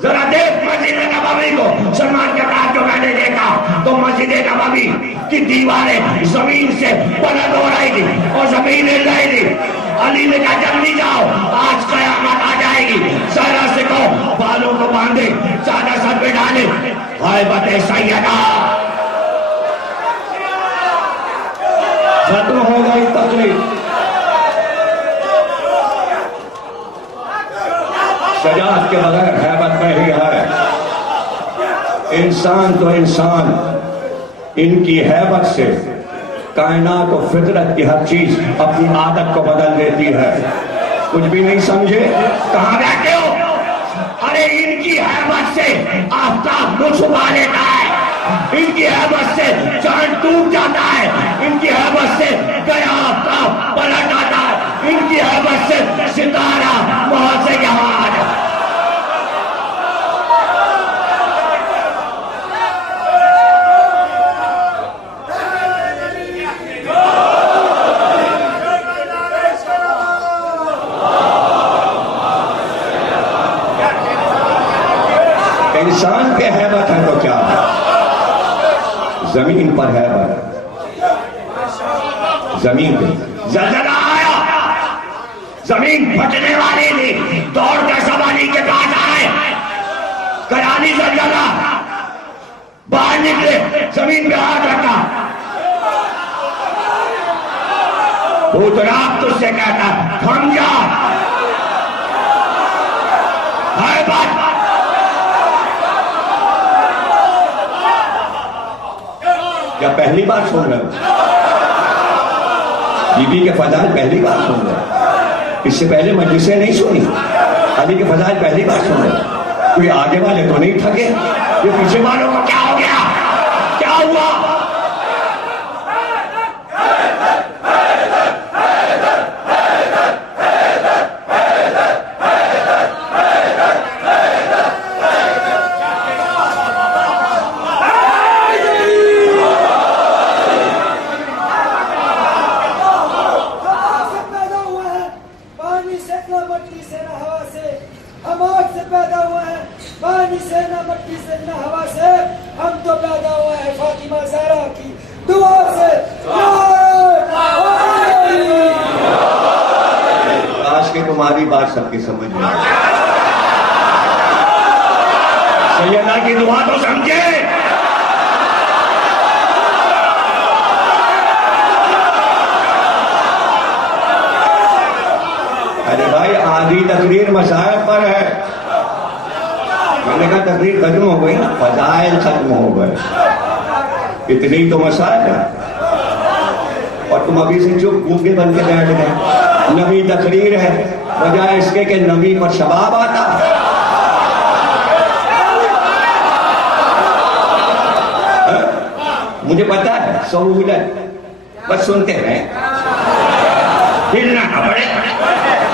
ذرا دیکھ مسجد نبوی کو. سلمان کے بعد جو میں نے دیکھا تو مسجد نبوی کی دیواریں زمین سے بلند ہو رہی تھی اور زمین ہل رہی تھی. علی نے کہا جلدی جاؤ آج قیامت آ جائے گی. سارا سے کہو بالوں کو باندھے چادر سر پہ ڈالے. غیبت سیدہ ختم ہو گئی تقریب. شجاعت کے بغیر ہیبت میں ہی ہے. انسان تو انسان ان کی ہیبت سے کائنات و فطرت کی ہر چیز اپنی عادت کو بدل دیتی ہے. کچھ بھی نہیں سمجھے؟ کہاں بیٹھے ہو؟ ارے ان کی ہیبت سے آفتاب کو چھپا لیتا ہے. ان کی ہیبت سے چاند ٹوٹ جاتا ہے. ان کی ہیبت سے گیا آفتاب پلٹ آتا ہے. ان کی ہیبت سے ستارہ وہاں سے یہاں آ جاتا ہے. انسان پہ ہیبت ہے تو کیا ہے؟ زمین پر ہیبت. زمین پہ زلزلہ آیا. زمین پھٹنے والی تھی. دوڑ کر سب علی کے پاس آئے. کرالی زلزلہ. باہر نکلے زمین پہ ہاتھ رکھا. بھوت رات تجھ سے کہتا تھم جا. ہے بات؟ کیا پہلی بار سن رہے ہو؟ بی بی کے فضائل پہلی بار سن رہے ہو؟ اس سے پہلے مجلسیں نہیں سنی؟ علی کے فضائل پہلی بار سن رہے ہو؟ کوئی آگے والے تو نہیں تھکے؟ یہ پیچھے والوں کو کیا ہو گیا؟ کیا ہوا؟ تمہاری بات سب کی سمجھ میں سیدہ کی دعا تو سمجھے. ارے بھائی آدھی تقریر مسائل پر ہے. میں نے کہا تقریر ختم ہو گئی، فضائل ختم ہو گئے، اتنی تو مسائل ہے اور تم ابھی سے چپ گونگے بن کے بیٹھ گئے. نبی تقریر ہے بجائے اس کے کہ نبی پر شباب آتا. مجھے پتا ہے سہولت، بس سنتے رہیں، ہلنا نہ پڑے،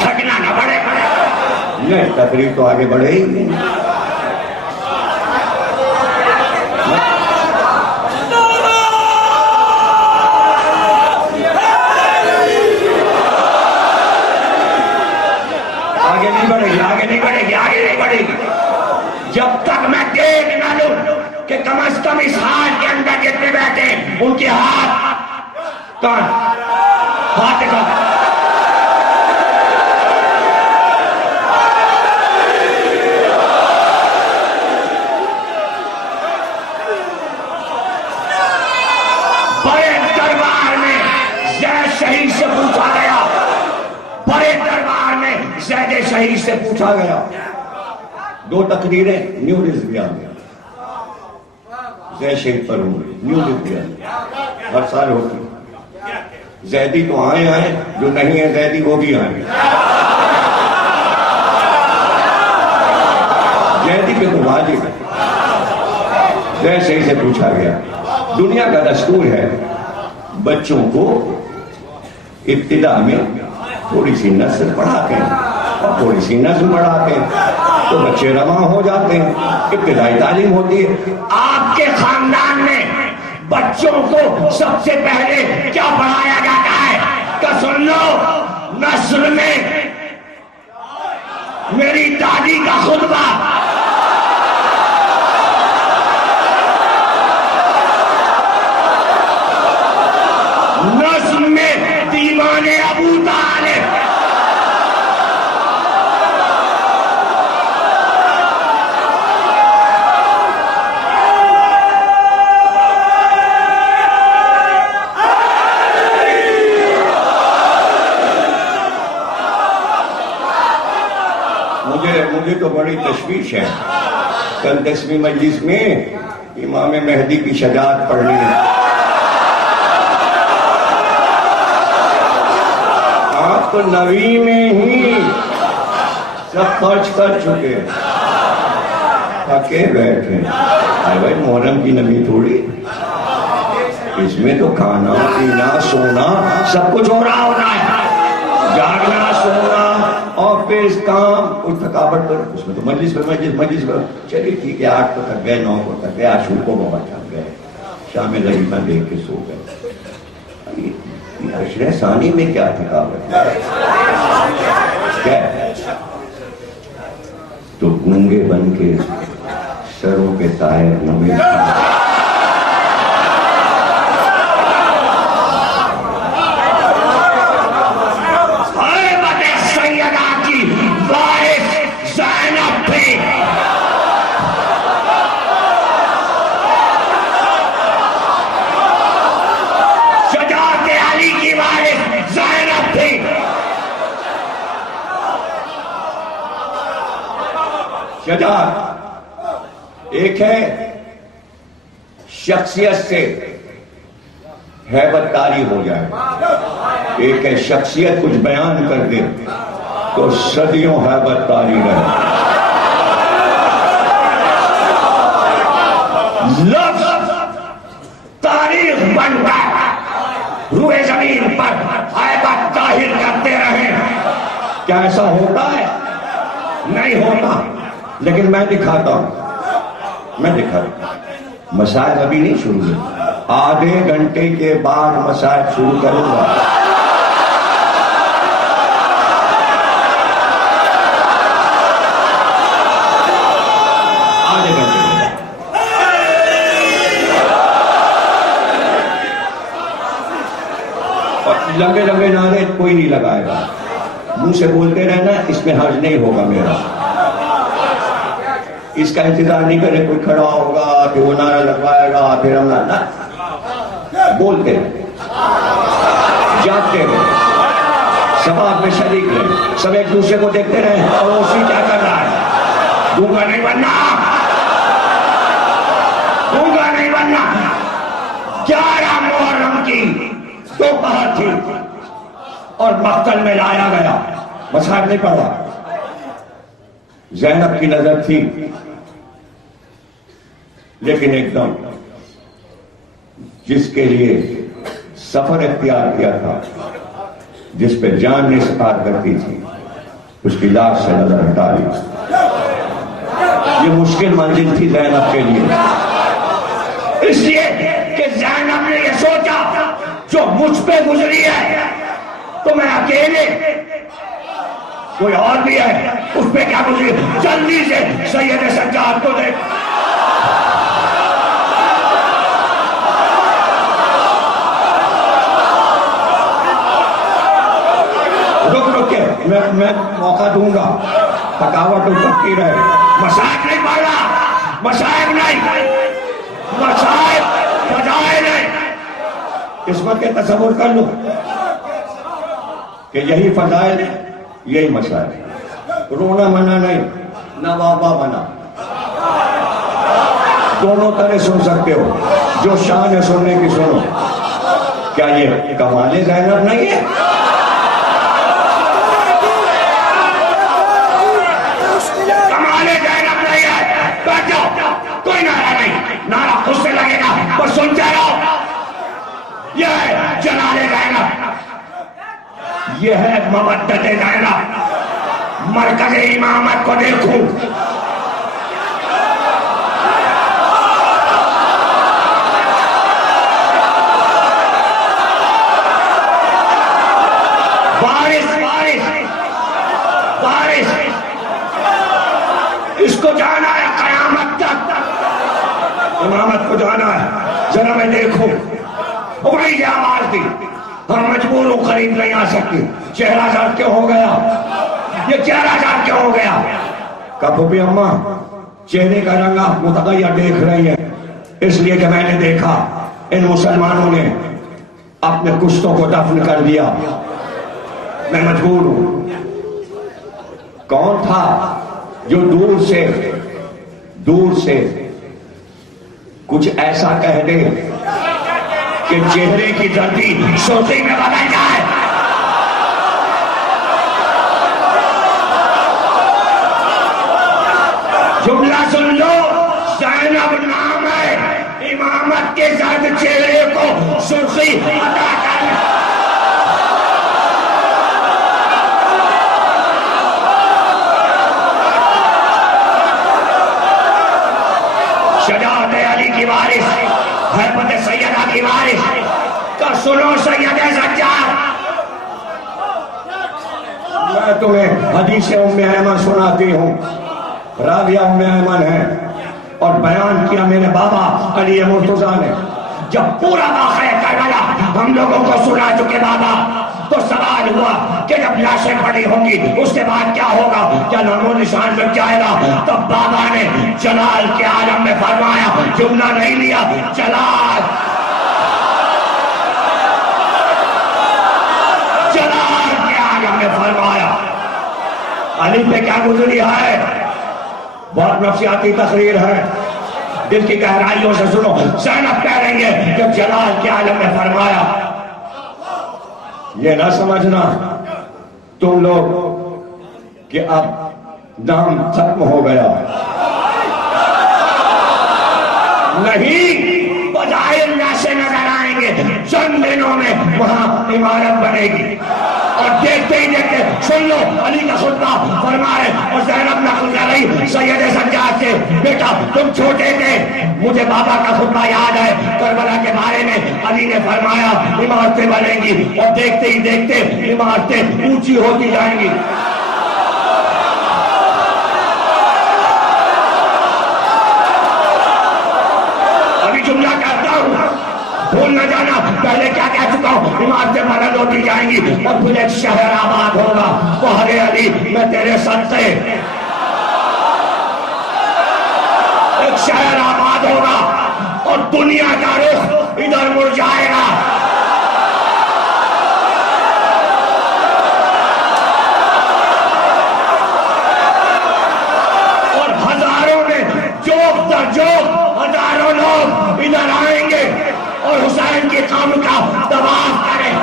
تھکنا نہ پڑے. نہیں تقریر تو آگے بڑھے ہی نہیں. جب تک میں دیکھ نہ لوں کہ کم از کم اس حال کے اندر جتنے بیٹھے ان کے ہاتھ دکھا. بڑے دربار میں زید شہید سے پوچھا گیا، بڑے دربار میں زید شہید سے پوچھا گیا. دو تقریریں نیو رضویہ میں زید شہید پر ہوئی، نیو رضویہ میں ہر سال ہوتی. زیدی تو آئے جو نہیں ہے زیدی وہ بھی آئیں. زیدی پہ تو واجب ہے. زید شہید سے پوچھا گیا. دنیا کا دستور ہے بچوں کو ابتدا میں تھوڑی سی نسل پڑھاتے ہیں اور تھوڑی سی نظم پڑھاتے ہیں تو بچے رواں ہو جاتے ہیں، ابتدائی تعلیم ہوتی ہے. آپ کے خاندان میں بچوں کو سب سے پہلے کیا پڑھایا جاتا ہے؟ کہ سن لو، نثر میں میری دادی کا خطبہ، نظم میں دیوان ابو طالب، مجھے تو بڑی تشویش ہے. کل 10ویں مجلس میں امام مہدی کی شجاعت پڑھنی ہے. آپ تو 9ویں میں ہی سب خرچ کر چکے، تھکے بیٹھے. بھائی محرم کی نبی تھوڑی، اس میں تو کھانا پینا سونا سب کچھ ہو رہا ہوتا ہے. جاگنا، سونا، آفس، کام، کوئی تھکاوٹ پر اس میں تو مجلس پر چلیے ٹھیک ہے. 8 کو تھک گئے، 9 کو تھک گئے، عاشور کو بہت تھک گئے، شام غریبہ دیکھ کے سو گئے. عشرہ ثانی میں کیا تھکاوٹ ہے؟ تو گونگے بن کے سروں کے طائر نمے شجاعت ایک ہے شخصیت سے ہیبت طاری ہو جائے، ایک ہے شخصیت کچھ بیان کر دے تو صدیوں ہیبت طاری رہے۔ لفظ تاریخ بن کر روئے زمین پر ہیبت ظاہر کرتے رہے، کیا ایسا ہوتا ہے؟ نہیں ہوتا، لیکن میں دکھاتا ہوں، میں دکھاتا ہوں۔ مسائل ابھی نہیں شروع ہوئے، آدھے گھنٹے کے بعد مسائل شروع کروں گا۔ آدھے گھنٹے لمبے لمبے نعرے کوئی نہیں لگائے گا، منہ سے بولتے رہنا، اس میں حرج نہیں ہوگا میرا۔ اس کا انتظار نہیں کرے کوئی کھڑا ہوگا کہ وہ نعرہ لگوائے گا پھر ہم نہ بولتے رہے، جاگتے رہے، سباب میں شریک رہے، سب ایک دوسرے کو دیکھتے رہے اور اسی کیا کر رہا ہے، گونگا نہیں بننا، گونگا نہیں بننا۔ 11 محرم کی دوپہر تھی اور مقتل میں لایا گیا، مسائل نہیں پڑا۔ زینب کی نظر تھی، لیکن ایک دم جس کے لیے سفر اختیار کیا تھا، جس پہ جان نثار کرتی تھی، اس کی لاش سے نظر ہٹا لی۔ یہ مشکل منزل تھی زینب کے لیے، اس لیے کہ زینب نے یہ سوچا جو مجھ پہ گزری ہے تو میں اکیلے، کوئی اور بھی ہے اس پہ کیا گزری، جلدی سے سید سجاد کو دیکھ۔ رک کے میں موقع دوں گا، تھکاوٹ اترتی رہے، مسائل نہیں پڑھا، مسائل نہیں، مسائل فضائل نہیں۔ قسمت کے تصور کر لو کہ یہی فضائل یہی مسائل، رونا منع نہیں، نہ وابا بنا، دونوں طرح سن سکتے ہو، جو شان ہے سننے کی سنو۔ کیا یہ کمال زینب نہیں ہے؟ کمال زینب نہیں ہے؟ بیٹھ جاؤ، کوئی نعرہ نہیں، نعرہ خود سے لگے گا، بس سنتے رہو۔ یہ ہے جلال زینب، یہ ہے مودت زینب۔ مرکز امامت کو دیکھوں، بارش بارش بارش، اس کو جانا ہے قیامت تک، امامت کو جانا ہے۔ ذرا میں دیکھوں، بڑی یہ آواز دی، ہم مجبور ہوں، قریب نہیں آ سکتی۔ چہرہ جھاڑ کیوں ہو گیا؟ یہ چہرہ جھاڑ کیوں ہو گیا؟ کبھی بھی اماں چہرے کا رنگ آپ متغیر دیکھ رہی ہیں، اس لیے کہ میں نے دیکھا ان مسلمانوں نے اپنے کشتوں کو دفن کر دیا، میں مجبور ہوں۔ کون تھا جو دور سے کچھ ایسا کہہ دے کہ چہرے کی زردی سوزی میں بدل جائے؟ جملہ سن لو، زینب نام ہے، امامت کے زرد چہرے کو سرخی عطا کر۔ شجاعت علی کی وارث، ہیبت سیدہ کی وارث کا سنو سید سجاد۔ میں تمہیں حدیث ام ایمن سناتی ہوں، راویہ ام ایمن ہے، اور بیان کیا میرے بابا علی مرتضیٰ نے۔ جب پورا واقعہ کربلا ہم لوگوں کو سنا چکے بابا، تو سوال ہوا کہ جب لاشیں پڑی ہوں گی اس کے بعد کیا ہوگا، کیا نام و نشان مٹ جائے گا؟ تب بابا نے جلال کے عالم میں فرمایا، جملہ نہیں لیا، جلال کے عالم میں فرمایا۔ علی پہ کیا گزری ہے؟ بہت نفسیاتی تقریر ہے، دل کی گہرائیوں سے سنو. زینب کہہ رہی ہے کہ جلال کے عالم نے فرمایا، یہ نہ سمجھنا تم لوگ کہ اب نام ختم ہو گیا. نہیں، بظاہر ناسے نظر آئیں گے، چند دنوں میں وہاں عمارت بنے گی. اور دیکھتے ہی دیکھتے، سن لو علی کا خطبہ فرمائے. اور زینب نقل کر رہی سید سجاد سے، بیٹا تم چھوٹے تھے، مجھے بابا کا خطبہ یاد ہے کربلا کے بارے میں. علی نے فرمایا عمارتیں بنیں گی، اور دیکھتے ہی دیکھتے عمارتیں اونچی ہوتی جائیں گی. جملہ کہتا ہوں، بھول نہ جانا، پہلے کیا کہہ چکا ہوں، عمارتیں بلند ہوتی جائیں گی اور پھر ایک شہر آباد ہوگا. بہر علی میں تیرے صدقے ایک شہر آباد ہوگا اور دنیا کا رخ ادھر مڑ جائے گا. اور ہزاروں میں جوک در جوک ہزاروں لوگ ادھر آئیں گے اور حسین کی قوم کا طواف کریں.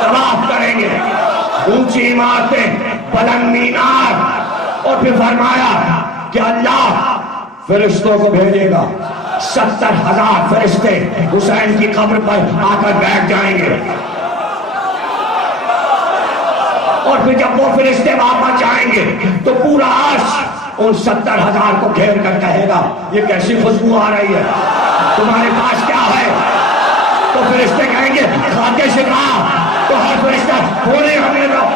طواف کریں گے، اونچی عمارتیں، بلند مینار. اور پھر فرمایا کہ اللہ فرشتوں کو بھیجے گا، 70,000 فرشتے حسین کی قبر پر آ کر بیٹھ جائیں گے. اور پھر جب وہ فرشتے واپس جائیں گے تو پورا عرش ان 70,000 کو گھیر کر کہے گا یہ کیسی خوشبو آ رہی ہے، تمہارے پاس کیا ہے؟ تو فرشتے کہیں گے خاکے شفا. تو ہر فرشتہ بولے ہمیں دو.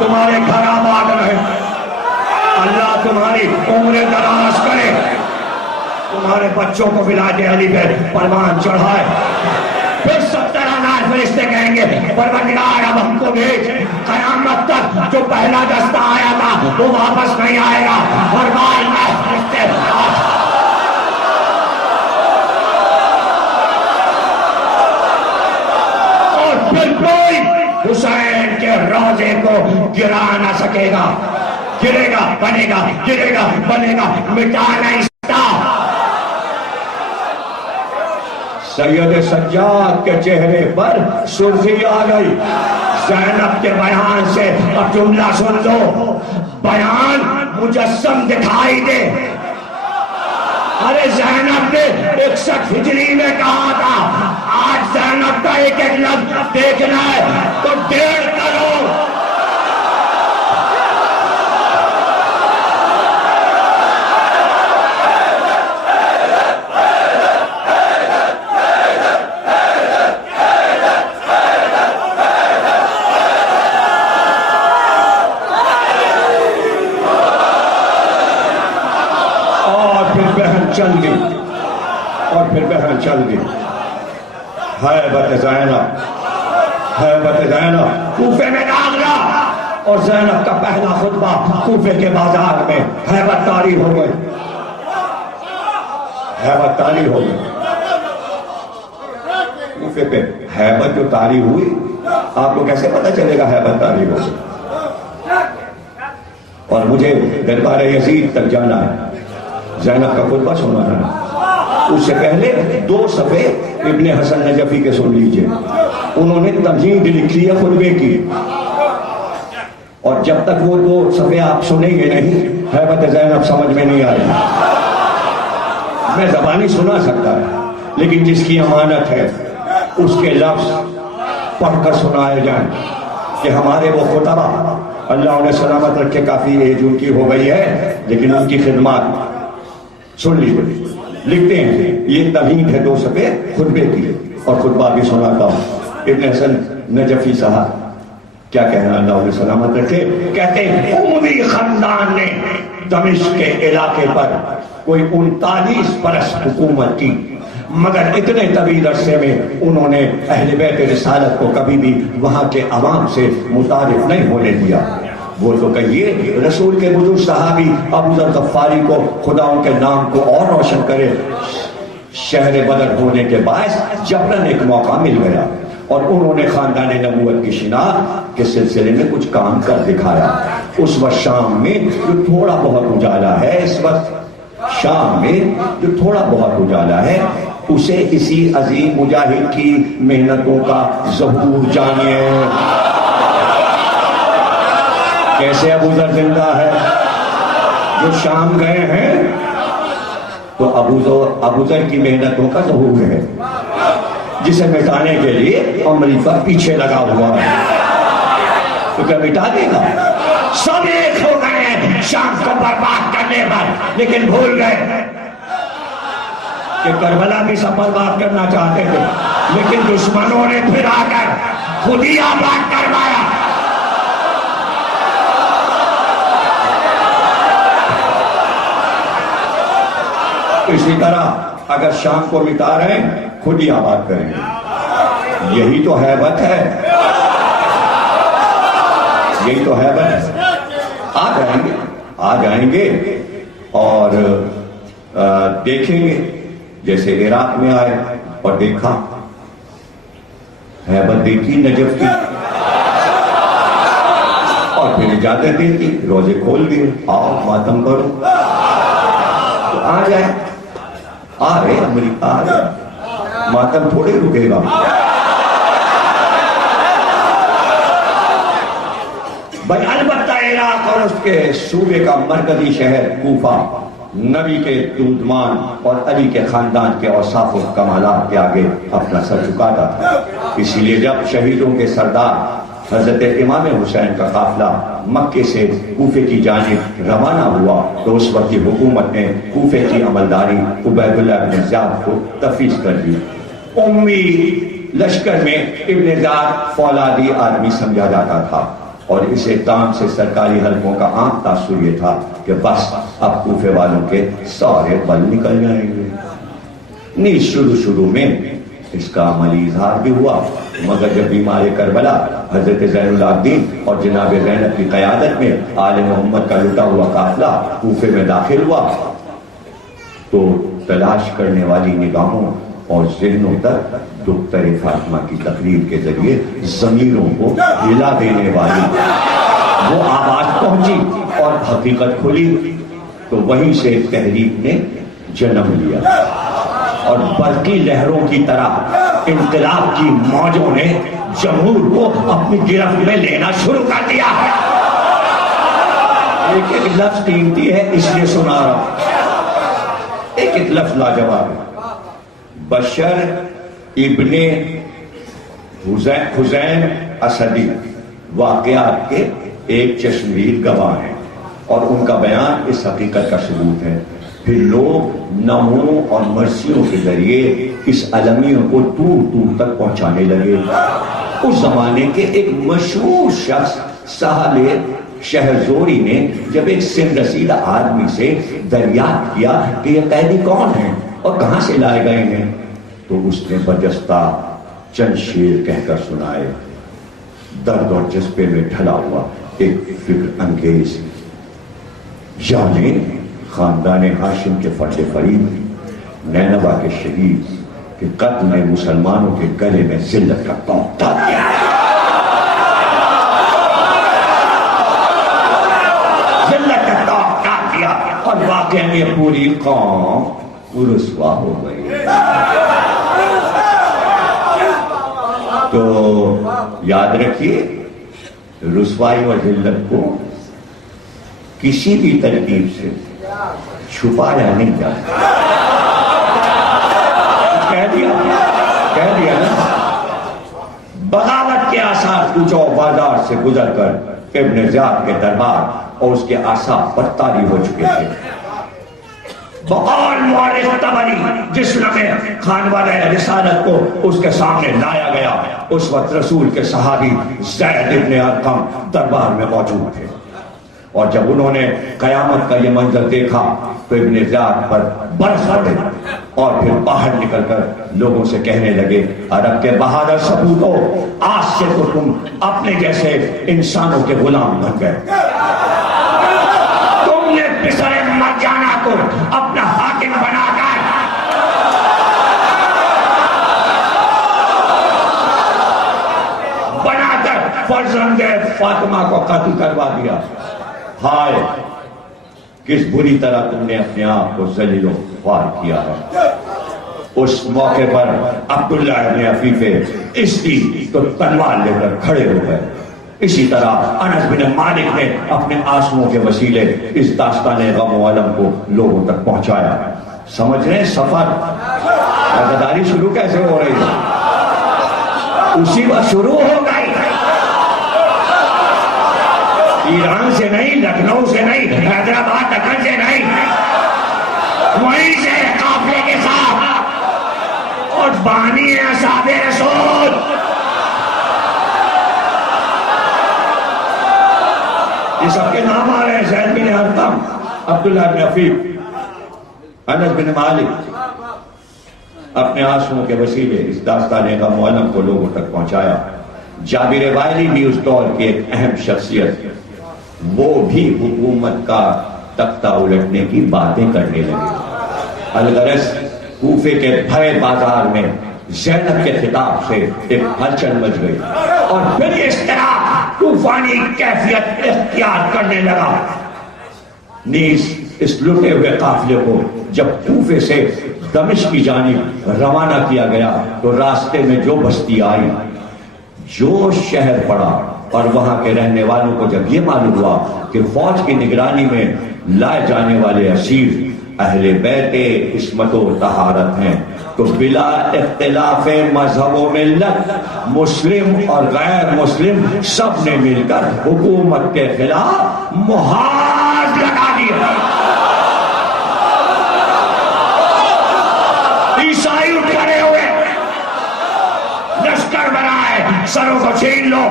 تمہارے گھر آباد رہے، اللہ تمہاری عمریں دراز کرے، تمہارے بچوں کو ولایت علی پہ پروان چڑھائے. پھر 70,000 فرشتے کہیں گے پروردگار اب ہم کو بھیج، قیامت تک جو پہلا دستہ آیا تھا وہ واپس نہیں آئے گا. ہر بار میں فرشتے اور پھر کوئی حسین کے روضے کو گرا نہ سکے گا. گرے گا بنے گا، گرے گا بنے گا، مٹا نہیں سکتا. سید سجاد کے چہرے پر سرخی آ گئی. زینب کے بیان سے اب جملہ سن لو، بیان مجسم دکھائی دے. ارے زینب نے 61 ہجری میں کہا تھا، آج زینب کا ایک ایک لفظ دیکھنا ہے تو 1.5 کروڑ. چل گئی اور پھر بہن چل گئی. ہیبت زینب، ہیبت زینب کوفے میں داخلہ، اور زینب کا پہلا خطبہ کوفے کے بازار میں ہیبت طاری ہو گئی. ہیبت طاری ہو گئی کوفے پہ. ہیبت جو طاری ہوئی، آپ کو کیسے پتا چلے گا ہیبت طاری ہو گئی؟ اور مجھے دربار یزید تک جانا ہے، زینب کا خطبہ سنا ہے. اس سے پہلے 2 صفحے ابن حسن نجفی کے سن لیجئے. انہوں نے تمہید لکھی ہے خطبے کی، اور جب تک وہ 2 صفحے آپ سنیں گے نہیں، ہیبت زینب سمجھ میں نہیں آئے. میں زبانی سنا سکتا ہے، لیکن جس کی امانت ہے اس کے لفظ پڑھ کر سنائے جائیں. کہ ہمارے وہ خطبہ، اللہ انہیں سلامت رکھے، کافی ایج ان کی ہو گئی ہے، لیکن ان کی خدمات سن لیجیے. لکھتے ہیں یہ تمہید ہے 2 صفحے خطبے کی، اور خطبہ بھی سناتا ہوں. ابن حسن نجفی صاحب کیا کہنا، اللہ انہیں سلامت رکھے، کہتے ہیں اموی خاندان نے دمشق کے علاقے پر کوئی 39 برس حکومت کی. مگر اتنے طویل عرصے میں انہوں نے اہل بیت رسالت کو کبھی بھی وہاں کے عوام سے متعارف نہیں ہونے دیا. وہ تو کہیے رسول کے بزرگ صحابی ابو ذر غفاری کو خدا ان کے نام کو اور روشن کرے شہر بدر ہونے کے باعث جبرن ایک موقع مل گیا اور انہوں نے خاندان نبوت کی شناخت کے سلسلے میں کچھ کام کر دکھایا. اس وقت شام میں جو تھوڑا بہت اجالا ہے شام میں جو تھوڑا بہت اجالا ہے اسے اسی عظیم مجاہد کی محنتوں کا ظہور جانیے. کیسے ابو ذر زندہ ہے؟ جو شام گئے ہیں تو ابو ذر کی محنتوں کا ظہور ہے جسے مٹانے کے لیے امریکہ پیچھے لگا ہوا ہے. تو کیا مٹا دے گا؟ سب ایک ہو گئے ہیں شام کو برباد کرنے پر، لیکن بھول گئے کہ کربلا بھی سب برباد کرنا چاہتے تھے، لیکن دشمنوں نے پھر آ کر خود ہی آباد کروایا. اسی طرح اگر شام کو مٹا رہے ہیں خود ہی آباد کریں گے. یہی تو ہیبت ہے، یہی تو ہیبت ہے. آ جائیں گے اور دیکھیں گے جیسے عراق میں آئے اور دیکھا ہیبت دیکھی نجف کی اور پھر اجازت دیتی، روزے کھول دیے، آؤ ماتم کرو. تو آ جائیں، آ رہے امریکہ آ رہے، ماتم تھوڑے رکے گا. بھائی البتہ عراق اور اس کے صوبے کا مرکزی شہر کوفہ نبی کے دودمان اور علی کے خاندان کے اوصاف و کمالات کے آگے اپنا سر جھکاتا تھا. اسی لیے جب شہیدوں کے سردار حضرت امام حسین کا قافلہ مکے سے کوفے کی جانب روانہ ہوا تو اس وقت کی حکومت نے کوفے کی عملداری عبید اللہ بن زیاد کو تفویض کر دی. امی لشکر میں ابن زیاد فولادی آدمی سمجھا جاتا تھا اور اس اقدام سے سرکاری حلقوں کا عام تاثر یہ تھا کہ بس اب کوفے والوں کے سارے بل نکل جائیں گے. نیز شروع میں اس کا عملی اظہار بھی ہوا، مگر جب بیمار کربلا حضرت زین العابدین اور جناب زینب کی قیادت میں آل محمد کا لٹا ہوا قافلہ کوفے میں داخل ہوا تو تلاش کرنے والی نگاہوں اور ذہنوں تک دختر فاطمہ کی تقریر کے ذریعے ضمیروں کو ہلا دینے والی وہ آواز پہنچی اور حقیقت کھلی. تو وہیں سے تحریک نے جنم لیا اور برقی لہروں کی طرح انقلاب کی موجوں نے جمہور کو اپنی گرفت میں لینا شروع کر دیا. ایک لفظ قیمتی ہے اس لیے سنا رہا ہوں. ایک لفظ لاجواب ہے. بشر ابن حسین اسدی واقعات کے ایک چشمگیر گواہ ہیں اور ان کا بیان اس حقیقت کا ثبوت ہے. پھر لوگ ناموں اور مرثیوں کے ذریعے اس المیوں کو دور دور تک پہنچانے لگے. اس زمانے کے ایک مشہور شخص سہل شہرزوری نے جب ایک سن رسیدہ آدمی سے دریافت کیا کہ یہ قیدی کون ہیں اور کہاں سے لائے گئے ہیں تو اس نے برجستہ چند شعر کہہ کر سنائے. درد اور جذبے میں ڈھلا ہوا ایک فکر انگیز یعنی خاندان ہاشم کے فرد فرید نینوا کے شہید کے قتل نے مسلمانوں کے گلے میں ذلت کا توق ڈال دیا. ذلت کا توق ڈال دیا اور واقعہ میں پوری قوم رسوا ہو گئی. تو یاد رکھیے رسوائی اور ذلت کو کسی بھی ترتیب سے چھپایا نہیں جاتا. کہہ دیا نا. بغاوت کے آثار کوچوں بازار سے گزر کر ابن زیاد کے دربار اور اس کے آثار پر طاری ہو چکے تھے. بقول مورخ طبری جس میں خانوادہ رسالت کو اس کے سامنے لایا گیا اس وقت رسول کے صحابی زید ابن ارقم دربار میں موجود تھے. اور جب انہوں نے قیامت کا یہ منظر دیکھا تو ابن زیاد پر برس پڑے اور پھر باہر نکل کر لوگوں سے کہنے لگے عرب کے بہادر سپوتوں، آج سے تو تم اپنے جیسے انسانوں کے غلام بن گئے، تم نے پسر مرجانہ کو اپنا حاکم بنا کر فرزند فاطمہ کو قتل کروا دیا۔ ہائے کس بری طرح تم نے اپنے آپ کو ذلیل و خوار کیا ہے۔ اس موقع پر عبداللہ ابن عفیفے اس کی تو تلوار لے کر کھڑے ہو گئے۔ اسی طرح انس بن مالک نے اپنے آنسوؤں کے وسیلے اس داستان غم و الم کو لوگوں تک پہنچایا۔ سمجھ رہے سفر غداری شروع کیسے ہو رہی ہے؟ اسی وقت شروع ہو گئی، ایران سے نہیں، لکھنؤ سے نہیں، حیدرآباد دکن سے نہیں، وہیں سے قافلے کے ساتھ اور بانی اصحاب رسول یہ سب کے نام آ رہے ہیں، زید بن ارقم، عبداللہ بن عفیف، انس بن مالک، اپنے آنسوؤں کے وسیلے اس داستان غم و الم کو لوگوں تک پہنچایا۔ جابر وائلی بھی اس دور کی ایک اہم شخصیت، وہ بھی حکومت کا تختہ الٹنے کی باتیں کرنے لگے۔ الغرض کوفے کے بھرے بازار میں زینب کے خطاب سے ایک ہلچل مچ گئی اور پھر اس طرح طوفانی کیفیت اختیار کرنے لگا۔ نیز اس لٹے ہوئے قافلے کو جب کوفے سے دمشق کی جانب روانہ کیا گیا تو راستے میں جو بستی آئی، جو شہر پڑا، اور وہاں کے رہنے والوں کو جب یہ معلوم ہوا کہ فوج کی نگرانی میں لائے جانے والے اسیر اہل بیت عصمت و طہارت ہیں تو بلا اختلاف مذہب و ملت مسلم اور غیر مسلم سب نے مل کر حکومت کے خلاف محاذ لگا دیا۔ عیسائی اٹھ کھڑے ہوئے، لشکر بنائے، سروں کو چھین لو،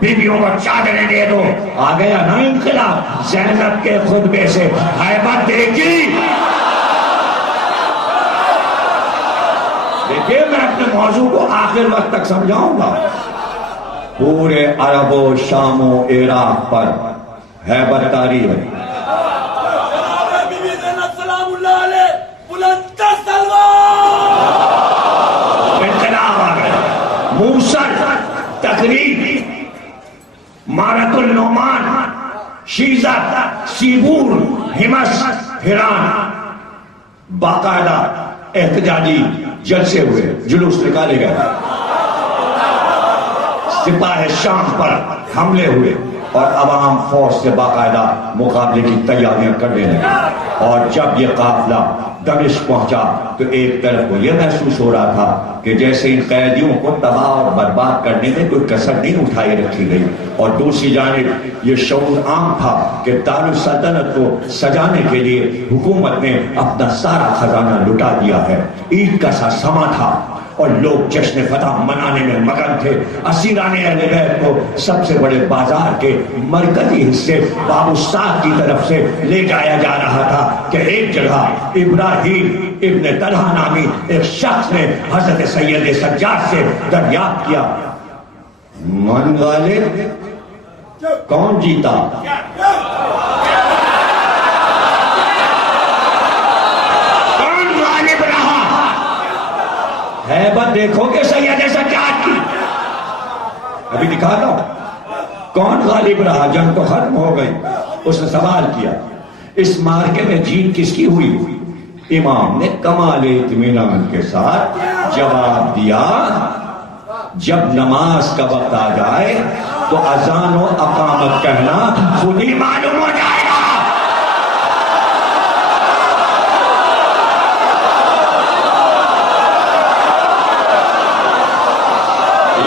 بیویوں کو چادریں دے دو۔ آ گیا نا انقلاب؟ زینب کے خطبے سے ہیبت دیکھی۔ دیکھیے میں اپنے موضوع کو آخر وقت تک سمجھاؤں گا۔ پورے عرب و شام و عراق پر ہیبت طاری ہے۔ بی بی زینب سلام اللہ علیہ بلند تلوار، انقلاب آ گیا۔ موصل، تقریب، مارت النعمان، شیزہ، سیبور، ہمس، ہران، باقاعدہ احتجاجی جلسے ہوئے، جلوس نکالے گئے، سپاہ شام پر حملے ہوئے اور عوام فوج سے باقاعدہ مقابلے کی تیاریاں کرنے لگے۔ اور جب یہ قافلہ دمشق پہنچا تو ایک طرف کو یہ محسوس ہو رہا تھا کہ جیسے ان قیدیوں کو تباہ اور برباد کرنے میں کوئی کسر نہیں اٹھائی رکھی گئی، اور دوسری جانب یہ شعور عام تھا کہ دارالسلطنت کو سجانے کے لیے حکومت نے اپنا سارا خزانہ لٹا دیا ہے۔ عید کا سا سما تھا اور لوگ جشن فتح منانے میں مگن تھے۔ اسیران اہل بیت کو سب سے بڑے بازار کے مرکزی حصے باب الساعد کی طرف سے لے جایا جا رہا تھا کہ ایک جگہ ابراہیم ابن طلحہ نامی ایک شخص نے حضرت سید سجاد سے دریافت کیا، من غالب کون جیتا؟ کون غالب رہا؟ ہیبت دیکھو کہ سید سجاد کی، ابھی دکھاتا ہوں کون غالب رہا۔ جنگ تو ختم ہو گئی۔ اس نے سوال کیا، اس مارکے میں جیت کس کی ہوئی؟ امام نے کمال اطمینان کے ساتھ جواب دیا، جب نماز کا وقت آ جائے تو اذان و اقامت کہنا خود ہی معلوم ہو جائے گا۔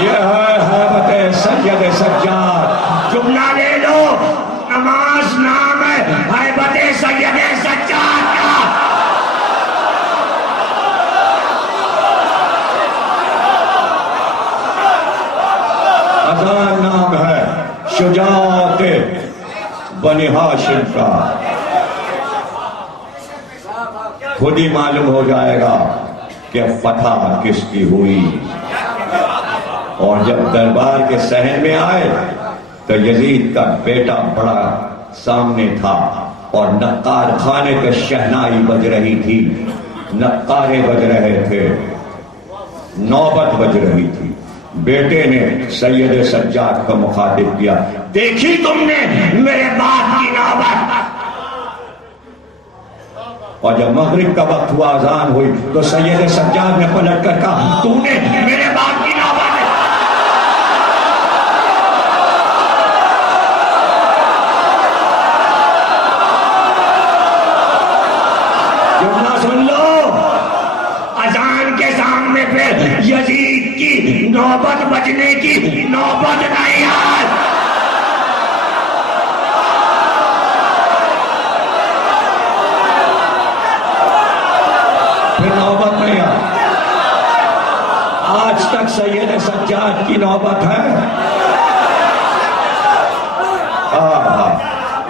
یہ ہے ہیبت سید سجاد۔ جملہ لے لو، نماز نام ہے ہیبت سید سجاد کا۔ اذان نام ہے شجاعت بنی ہاشم کا خود ہی معلوم ہو جائے گا کہ فتح کس کی ہوئی. اور جب دربار کے صحن میں آئے تو یزید کا بیٹا بڑا سامنے تھا اور نقار خانے پہ شہنائی بج رہی تھی، نقارے بج رہے تھے، نوبت بج رہی تھی. بیٹے نے سید سجاد کو مخاطب کیا، دیکھی تم نے میرے باپ کی نوبت؟ اور جب مغرب کا وقت ہوا، اذان ہوئی، تو سید سجاد نے پلٹ کر کہا، تو نے میرے باپ کی نوبت؟ سن لو، اذان کے سامنے پہ یزید کی نوبت بجنے کی نوبت نہیں آئی. پھر نوبت نہیں آئی. آج تک سید سجاد کی نوبت ہے.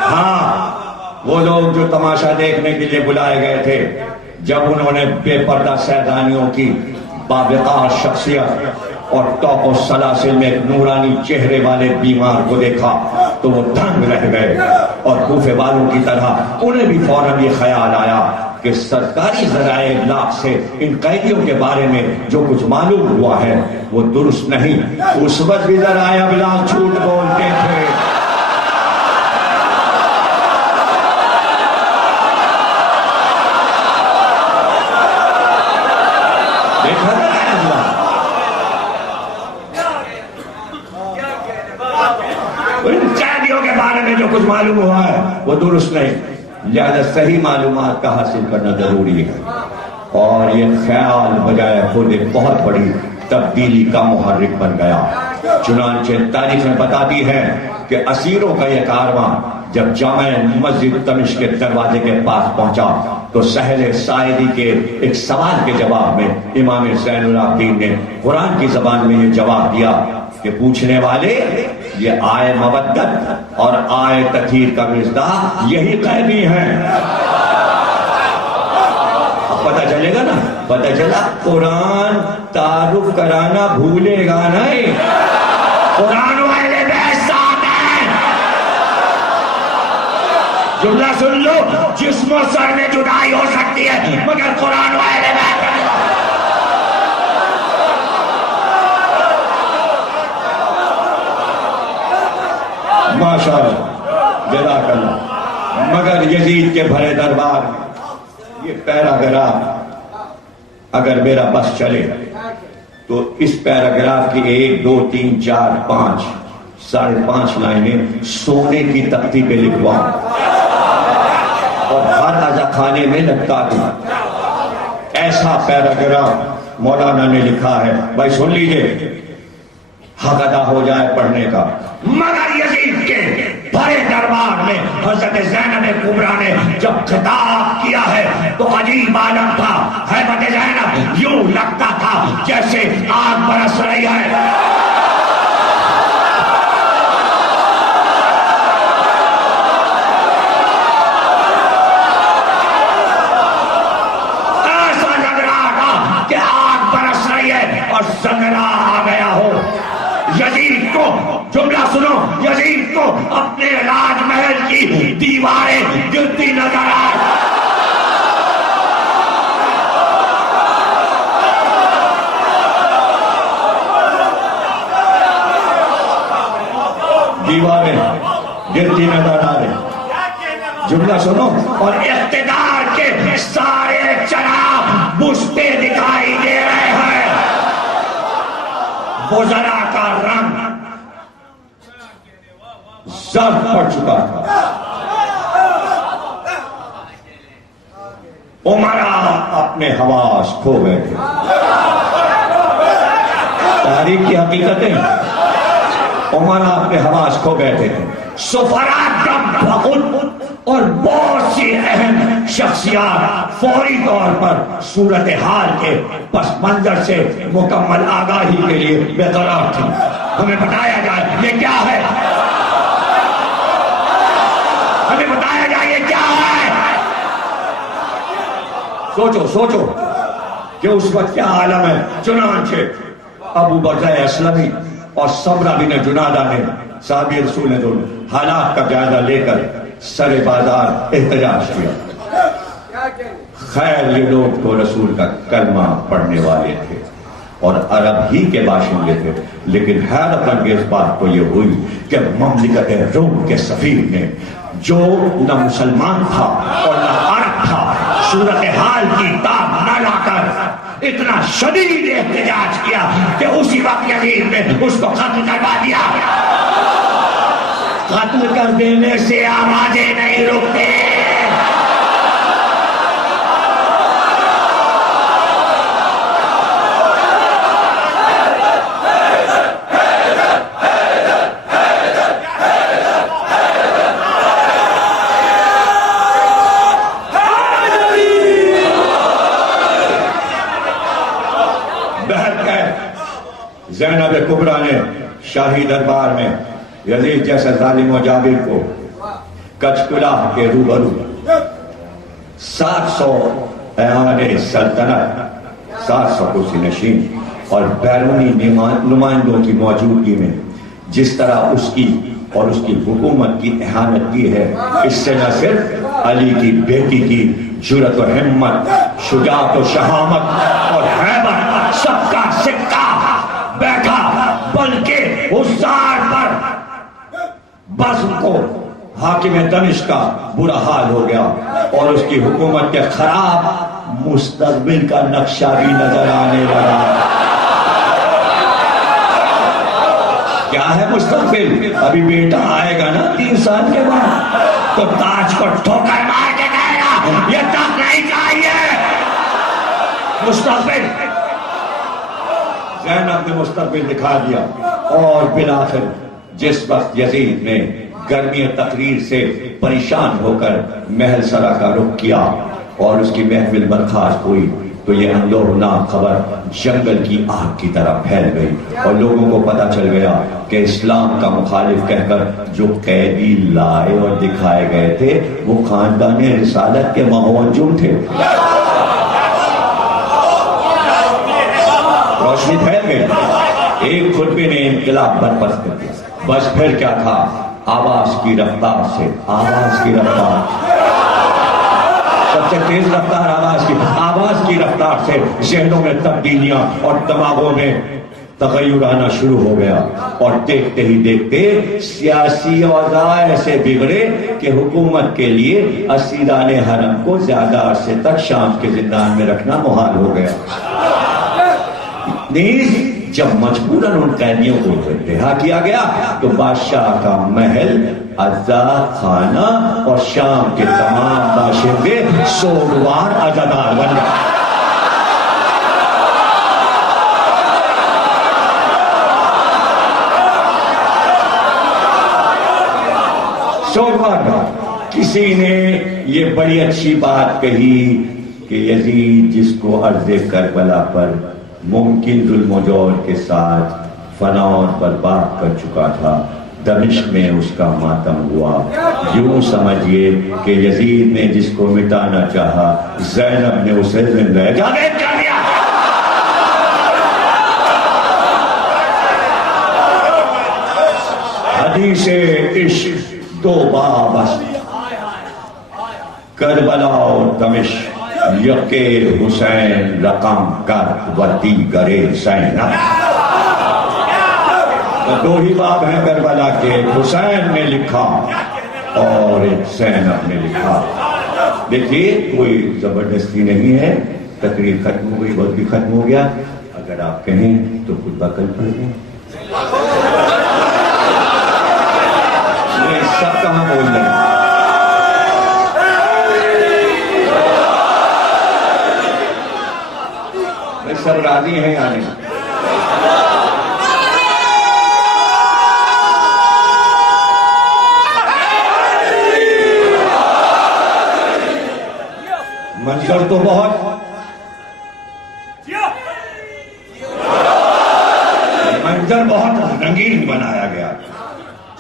ہاں، وہ لوگ جو تماشا دیکھنے کے لیے بلائے گئے تھے، جب انہوں نے بے پردہ سیدانیوں کی بابقار شخصیت اور توق و سلاسل میں ایک نورانی چہرے والے بیمار کو دیکھا تو وہ دنگ رہ گئے. اور کوفے والوں کی طرح انہیں بھی فوراً یہ خیال آیا کہ سرکاری ذرائع ابلاغ سے ان قیدیوں کے بارے میں جو کچھ معلوم ہوا ہے وہ درست نہیں. اس وقت بھی ذرائع ابلاغ جھوٹ بولتے تھے. جو کچھ معلوم ہوا ہے وہ درست نہیں، لہذا صحیح معلومات کا حاصل کرنا ضروری ہے. اور یہ خیال بجائے خود ایک بہت بڑی تبدیلی کا محرک بن گیا. چنانچہ تاریخیں بتاتی ہیں کہ اسیروں کا یہ کارواں جب جامع مسجد دمشق کے دروازے کے پاس پہنچا تو سہل ساعدی کے ایک سوال کے جواب میں امام زین العابدین نے قرآن کی زبان میں یہ جواب دیا کہ پوچھنے والے، یہ آئے مودت اور آئے تطہیر کا مصداق یہی قیدی ہیں. اب پتہ چلے گا نا، پتہ چلا قرآن تعارف کرانا بھولے گا نہیں. قرآن والے بیسات ہیں. جملہ سن لو، جسم و سر میں جدائی ہو سکتی ہے مگر قرآن والے بیسات ہیں. ماشاءاللہ، جزاک اللہ. مگر یزید کے بھرے دربار یہ پیراگراف اگر میرا بس چلے تو اس پیراگراف کی 1 2 3 4 5 5.5 لائنیں سونے کی تختی پہ لکھواؤں اور ہر عزا خانے میں لٹکا دوں. ایسا پیراگراف مولانا نے لکھا ہے. بھائی سن لیجئے، حق ادا ہو جائے پڑھنے کا. مگر یزید کے بڑے دربار میں حضرت زینب کبریٰ نے جب خطاب کیا ہے تو عجیب عالم تھا. حضرت زینب یوں لگتا تھا جیسے آگ برس رہی ہے. ایسا لگ رہا تھا کہ آگ برس رہی ہے اور زنگلہ آ گیا ہو. یزید کو، جملہ سنو، یزید کو اپنے راج محل کی دیواریں گرتی نظر آئے. دیواریں گرتی نظر آ رہی. جملہ سنو، اور اقتدار کے سارے چراغ بجھتے دکھائی دے رہے ہیں. وزراء کا رنگ زرد پڑ چکا تھا. عمراء اپنے حواس کھو گئے تھے. تاریخ کی حقیقتیں، عمراء اپنے حواس کھو گئے تھے. سفراء دم بخود اور بہت سی اہم شخصیات فوری طور پر صورتحال کے پس منظر سے مکمل آگاہی کے لیے بے قرار تھی. ہمیں بتایا جائے یہ کیا ہے. سوچو سوچو کہ اس وقت کیا عالم ہے. چنانچہ ابو برزہ اسلمی اور صبرہ بن جنادہ نے صحابی رسول نے دونوں حالات کا جائزہ لے کر سر بازار احتجاج کیا. خیر یہ لوگ تو رسول کا کلمہ پڑھنے والے تھے اور عرب ہی کے باشندے تھے، لیکن حیرت انگیز بات تو یہ ہوئی کہ مملکت روم کے سفیر نے، جو نہ مسلمان تھا اور نہ عرب تھا، صورتحال کی تاب نہ لا کر اتنا شدید احتجاج کیا کہ اسی وقت یزید نے اس کو قتل کروا دیا. قتل کر دینے سے آوازیں نہیں رکتے. زینب کبریٰ نے شاہی دربار میں یزید جیسے ظالم و جابر کو کچھ کلاہ کے روبرو 700 ایوان سلطنت، 700 کرسی نشین اور بیرونی نمائندوں کی موجودگی میں جس طرح اس کی اور اس کی حکومت کی اہانت کی ہے، اس سے نہ صرف علی کی بیٹی کی جرأت و ہمت، شجاعت و شہامت اور ہیبت سب کا سکہ بیٹھا، بلکہ حضار پر بزم کو حاکم دمشق کا برا حال ہو گیا اور اس کی حکومت کے خراب مستقبل کا نقشہ بھی نظر آنے لگا. کیا ہے مستقبل؟ ابھی بیٹا آئے گا نا 3 سال کے بعد تو تاج کو ٹھوکر مار کے کہے گا یہ تک نہیں چاہیے. مستقبل زینب نے مستقبل دکھا دیا اور بالآخر جس وقت یزید نے گرمی تقریر سے پریشان ہو کر محل سرا کا رخ کیا اور اس کی محفل برخاست ہوئی تو یہ اندوہناک خبر جنگل کی آگ کی طرح پھیل گئی اور لوگوں کو پتہ چل گیا کہ اسلام کا مخالف کہہ کر جو قیدی لائے اور دکھائے گئے تھے وہ خاندان رسالت کے مہوجون تھے. روشنی پھیل گئی. ایک خطبے نے انقلاب برپست کر دیا. بس پھر کیا تھا؟ آواز کی رفتار سے، آواز کی رفتار سب سے تیز رفتار آواز کی رفتار سے ذہنوں میں تبدیلیاں اور دماغوں میں تغیر آنا شروع ہو گیا اور دیکھتے ہی دیکھتے سیاسی اوضاع ایسے بگڑے کہ حکومت کے لیے اسیران حرم کو زیادہ عرصے تک شام کے زندان میں رکھنا محال ہو گیا. نیز جب مجبوراً ان قیدیوں کو رہا کیا گیا تو بادشاہ کا محل آزاد خانہ اور شام کے تمام باشندے سوگوار عزادار بن گئے. سوگوار کسی نے یہ بڑی اچھی بات کہی کہ یزید جس کو عرض کربلا پر ممکن ظلم و جور کے ساتھ فنا اور برباد کر چکا تھا، دمشق میں اس کا ماتم ہوا. یوں سمجھئے کہ یزید نے جس کو مٹانا چاہا زینب نے اسے زندہ جاوید کر دیا. حدیث عشق دو باب کربلا اور دمشق، یکے حسین رقم کر و دیگر زینب. دو ہی باب ہیں کربلا کے، حسین نے لکھا اور ایک زینب نے لکھا. دیکھیے کوئی زبردستی نہیں ہے، تقریر ختم ہو گئی، وقت بھی ختم ہو گیا. اگر آپ کہیں تو خطبہ کل پڑھ دیں. سب کہاں بول رہے ہیں؟ سب راضی ہیں آنے؟ منظر تو بہت رنگین بنایا گیا،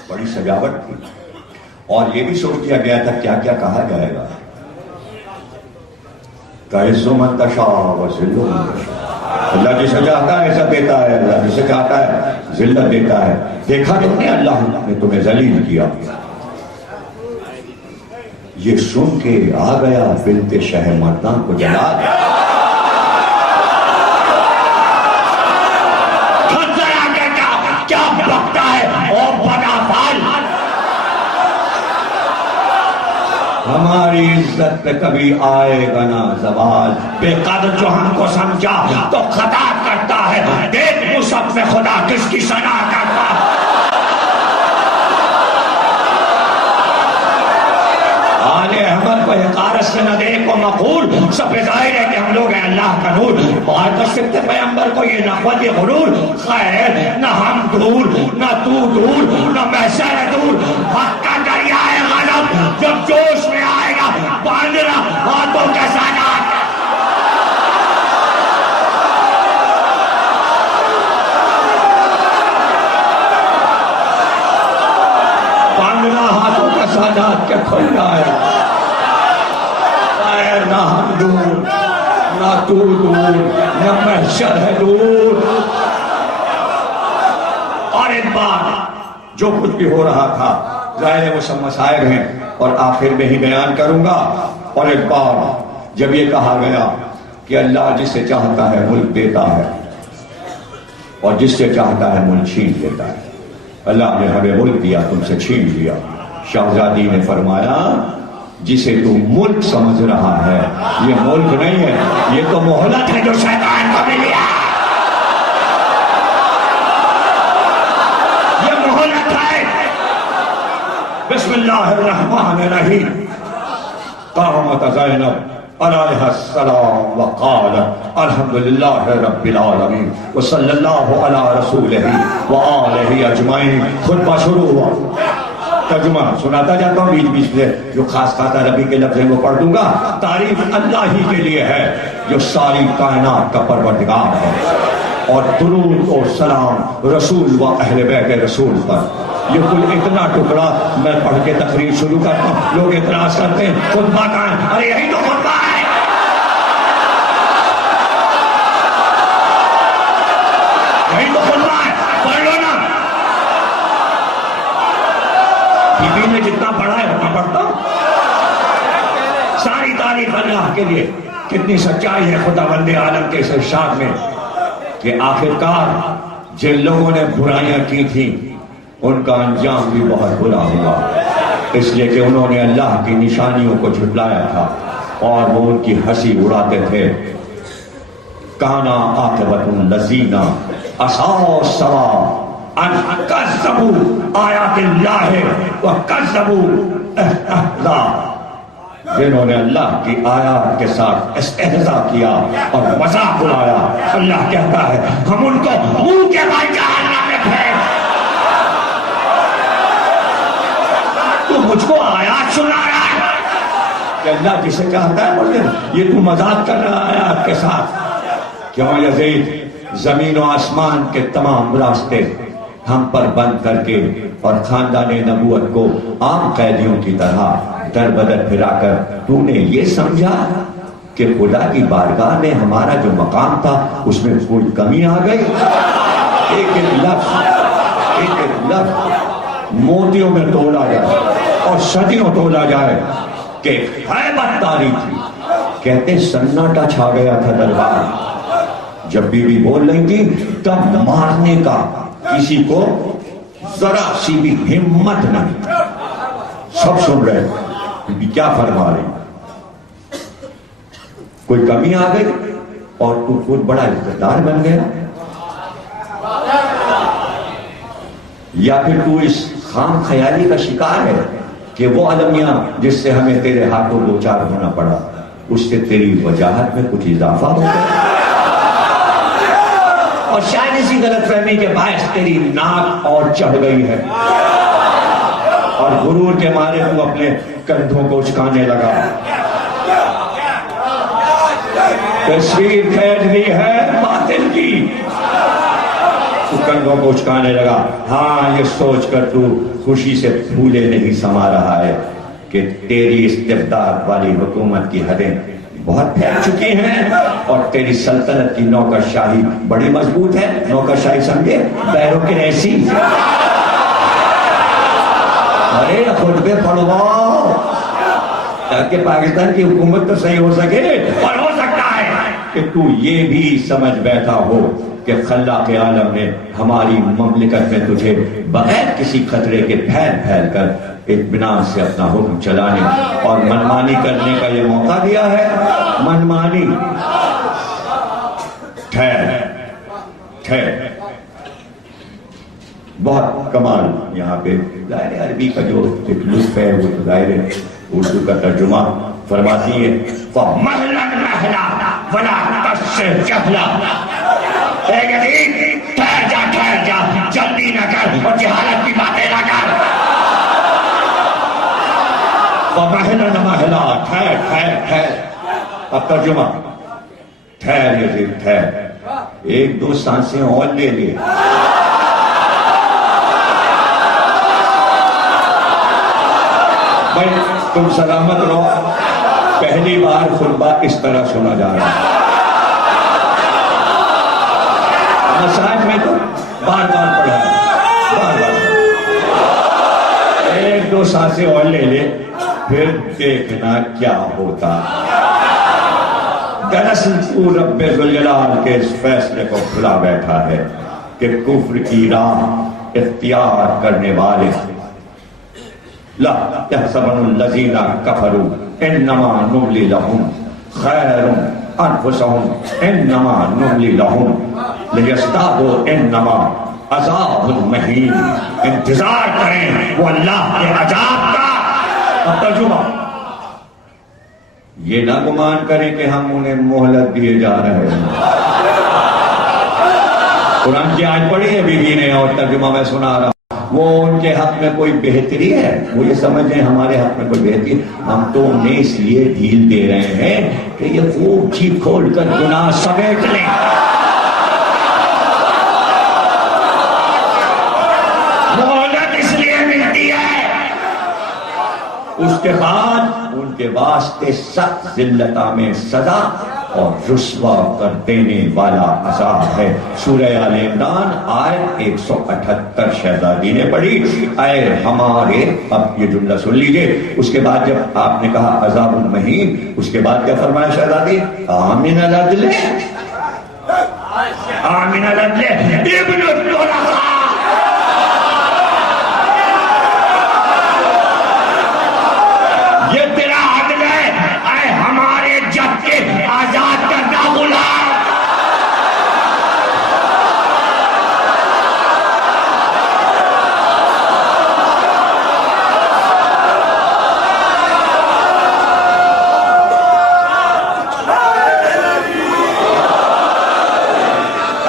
بڑی سجاوٹ تھی اور یہ بھی سوچ کیا گیا تھا کیا کیا کہا جائے گا. کَعِزُّ مَن تَشَاءُ وَذِلُّ مَن تَشَاءُ. اللہ جسے چاہتا ہے عزت دیتا ہے, اللہ جسے چاہتا ہے ذلت دیتا ہے. دیکھا تم نے اللہ نے تمہیں ذلیل کیا. یہ سن کے آ گیا بنت شہ مردان کو جلال. کیا بکتا ہے اور بنا پال. ہماری عزت پہ کبھی آئے گا نہ زوال. بے قدر جو ہم کو سمجھا تو خطا کرتا ہے. دیکھ مصحف میں خدا کس کی ثنا کرتا ہے. آل احمد کو حقارت سے نہ دیکھو مقول. سب ظاہر ہے کہ ہم لوگ ہیں اللہ کا نور. اور کر سکتے پیغمبر کو یہ نخوت یہ غرور. خیر نہ ہم دور نہ تو دور نہ محشر دور. حق کا دریائے غضب جب جوش میں آئے گا باندھنا ہاتھوں کے ساتھ. باندھنا ہاتھوں کے سادات کے کھل جائے. خیر نہ ہم دور نہ تو دور نہ محشر ہے دور. اور ایک بار جو کچھ بھی ہو رہا تھا ظاہر ہے وہ سب مسائل ہیں اور آخر میں ہی بیان کروں گا. اور ایک بار جب یہ کہا گیا کہ اللہ جسے چاہتا ہے ملک دیتا ہے اور جس سے چاہتا ہے ملک چھین لیتا ہے. اللہ نے ہمیں ملک دیا تم سے چھین لیا. شہزادی نے فرمایا جسے تو ملک سمجھ رہا ہے یہ ملک نہیں ہے, یہ تو مہلت ہے جو شیطان کو ملی ہے. یہ مہلت ہے. بسم اللہ الرحمن الرحیم. قامت زینب علیہ السلام وقالت الحمدللہ رب العالمین وصلی اللہ علی رسولہ وآلہ اجمعین. خطبہ شروع ہوا. ترجمہ سناتا جاتا ہوں بیچ بیچ میں. جو خاص خاطر عربی کے لفظ وہ پڑھ دوں گا. تعریف اللہ ہی کے لیے ہے جو ساری کائنات کا پروردگار ہے. اور درود و سلام رسول و اہل بیت رسول پر. یہ کل اتنا ٹکڑا میں پڑھ کے تقریر شروع کرتا ہوں. لوگ اعتراض کرتے ہیں خطبہ کہاں ہے. ارے یہی تو خطبہ ہے. یہی تو خطبہ ہے. پڑھ لو نا. بی بی نے جتنا پڑھا ہے اتنا پڑھتا ہوں. ساری تعریف اللہ کے لیے. کتنی سچائی ہے خدا بند عالم کے اس ارشاد میں کہ آخرکار جن لوگوں نے برائیاں کی تھیں ان کا انجام بھی بہت برا ہوا. اس لیے کہ انہوں نے اللہ کی نشانیوں کو جھٹلایا تھا اور وہ ان کی ہنسی اڑاتے تھے. کانا عاقبۃ الذین اساءوا السوا ان کذبوا آیات اللہ وکذبوا احداث. جنہوں نے اللہ کی آیات کے ساتھ استہزاء کیا اور مذاق اڑایا. اللہ کہتا ہے ہم ان کو منہ کے بل جہنم میں پھینک. تو مجھ کو آیات سنا رہا ہے کہ اللہ جسے چاہتا ہے بولتے یہ تو مذاق کر رہا ہے آیات کے ساتھ. کیوں یزید زمین و آسمان کے تمام راستے ہم پر بند کر کے اور خاندان نبوت کو عام قیدیوں کی طرح در بدر پھرا کر تو نے یہ سمجھا کہ خدا کی بارگاہ میں ہمارا جو مقام تھا اس میں کوئی کمی آ گئی. ایک ایک لفظ موتیوں میں تولا جائے اور صدیوں تولا جائے کہ ہیبت تاری تھی. کہتے سناٹا چھا گیا تھا دربار. جب بی بی بول رہی تھی تب مارنے کا کسی کو ذرا سی بھی ہمت نہیں. سب سن رہے کیا فرما رہی. کوئی کمی آ گئی اور تو خود بڑا اقتدار بن گیا, یا پھر تو اس خام خیالی کا شکار ہے کہ وہ المیاں جس سے ہمیں تیرے ہاتھوں دو چار ہونا پڑا اس سے تیری وجاہت میں کچھ اضافہ ہو گیا, اور شاید اسی غلط فہمی کے باعث تیری ناک اور چڑھ گئی ہے اور غرور کے مارے تو اپنے کندھوں کو اچکانے لگا. تصویر کھینچ لی ہے باطل کی. تو کندھوں کو اچکانے لگا. ہاں یہ سوچ کر تو خوشی سے پھولے نہیں سما رہا ہے کہ تیری استبداد والی حکومت کی حدیں بہت پھیل چکی ہیں اور تیری سلطنت کی نوکرشاہی بڑی مضبوط ہے. نوکرشاہی سمجھے؟ بیوروکریسی. ارے خطبے پڑھواؤ تاکہ پاکستان کی حکومت تو صحیح ہو سکے. اور ہو سکتا ہے کہ تو یہ بھی سمجھ بیٹھا ہو کہ خلاق عالم نے ہماری مملکت میں تجھے بغیر کسی خطرے کے پھیل پھیل کر اطمینان سے اپنا حکم چلانے اور منمانی کرنے کا یہ موقع دیا ہے. منمانی ٹھہر بہت کمال. یہاں پہ ظاہر عربی کا جو ایک لطف ہے وہ ظاہر اردو کا ترجمہ فرماتی ہے فَمَهْلًا مَهْلًا وَلَا تَشْرِ جَهْلًا. اے یزید ٹھہر جا جلدی نہ کر اور جہالت کی باتیں نہ کر. فَمَهْلًا مَهْلًا ٹھہر. اب ترجمہ ٹھہر یزید ٹھہر. ایک دو سانسیں اور لے لے. بھائی تم سلامت رہو. پہلی بار خطبہ اس طرح سنا جا رہا ہے. مساج میں تو بار پڑھا ہے. ایک دو سانسیں اور لے لے پھر دیکھنا کیا ہوتا. دراصل تو رب ذوالجلال کے اس فیصلے کو کھلا بیٹھا ہے کہ کفر کی راہ اختیار کرنے والے لا يحسبن الذين كفروا انما نملي لهم خير انفسهم انما نملي لهم ليزدادوا انما عذاب مہین. انتظار کریں وہ اللہ کے عذاب کا. اب ترجمہ یہ نہ گمان کریں کہ ہم انہیں مہلت دیے جا رہے ہیں. قرآن کی آیت پڑھی ہے بیوی نے اور ترجمہ میں سنا رہا ہوں. وہ ان کے حق میں کوئی بہتری ہے؟ وہ یہ سمجھیں ہمارے حق میں کوئی بہتری. ہم تو انہیں اس لیے ڈھیل دے رہے ہیں کہ یہ خوب جی کھول کر گناہ سمیٹ لیں. مہلت اس لیے ملتی ہے اس کے بعد ان کے واسطے سخت ذلت میں سزا اور رسوا کر دینے والا عذاب ہے. سورہ آل عمران آیت 178 شہزادی نے پڑھی. اے ہمارے. اب یہ جملہ سن لیجئے. اس کے بعد جب آپ نے کہا عذاب المہین اس کے بعد کیا فرمایا شہزادی؟ آمین العدل ابن الطلقاء. یہ تیرا عدل ہے اے ہمارے جب کے آزاد کرنا غلام.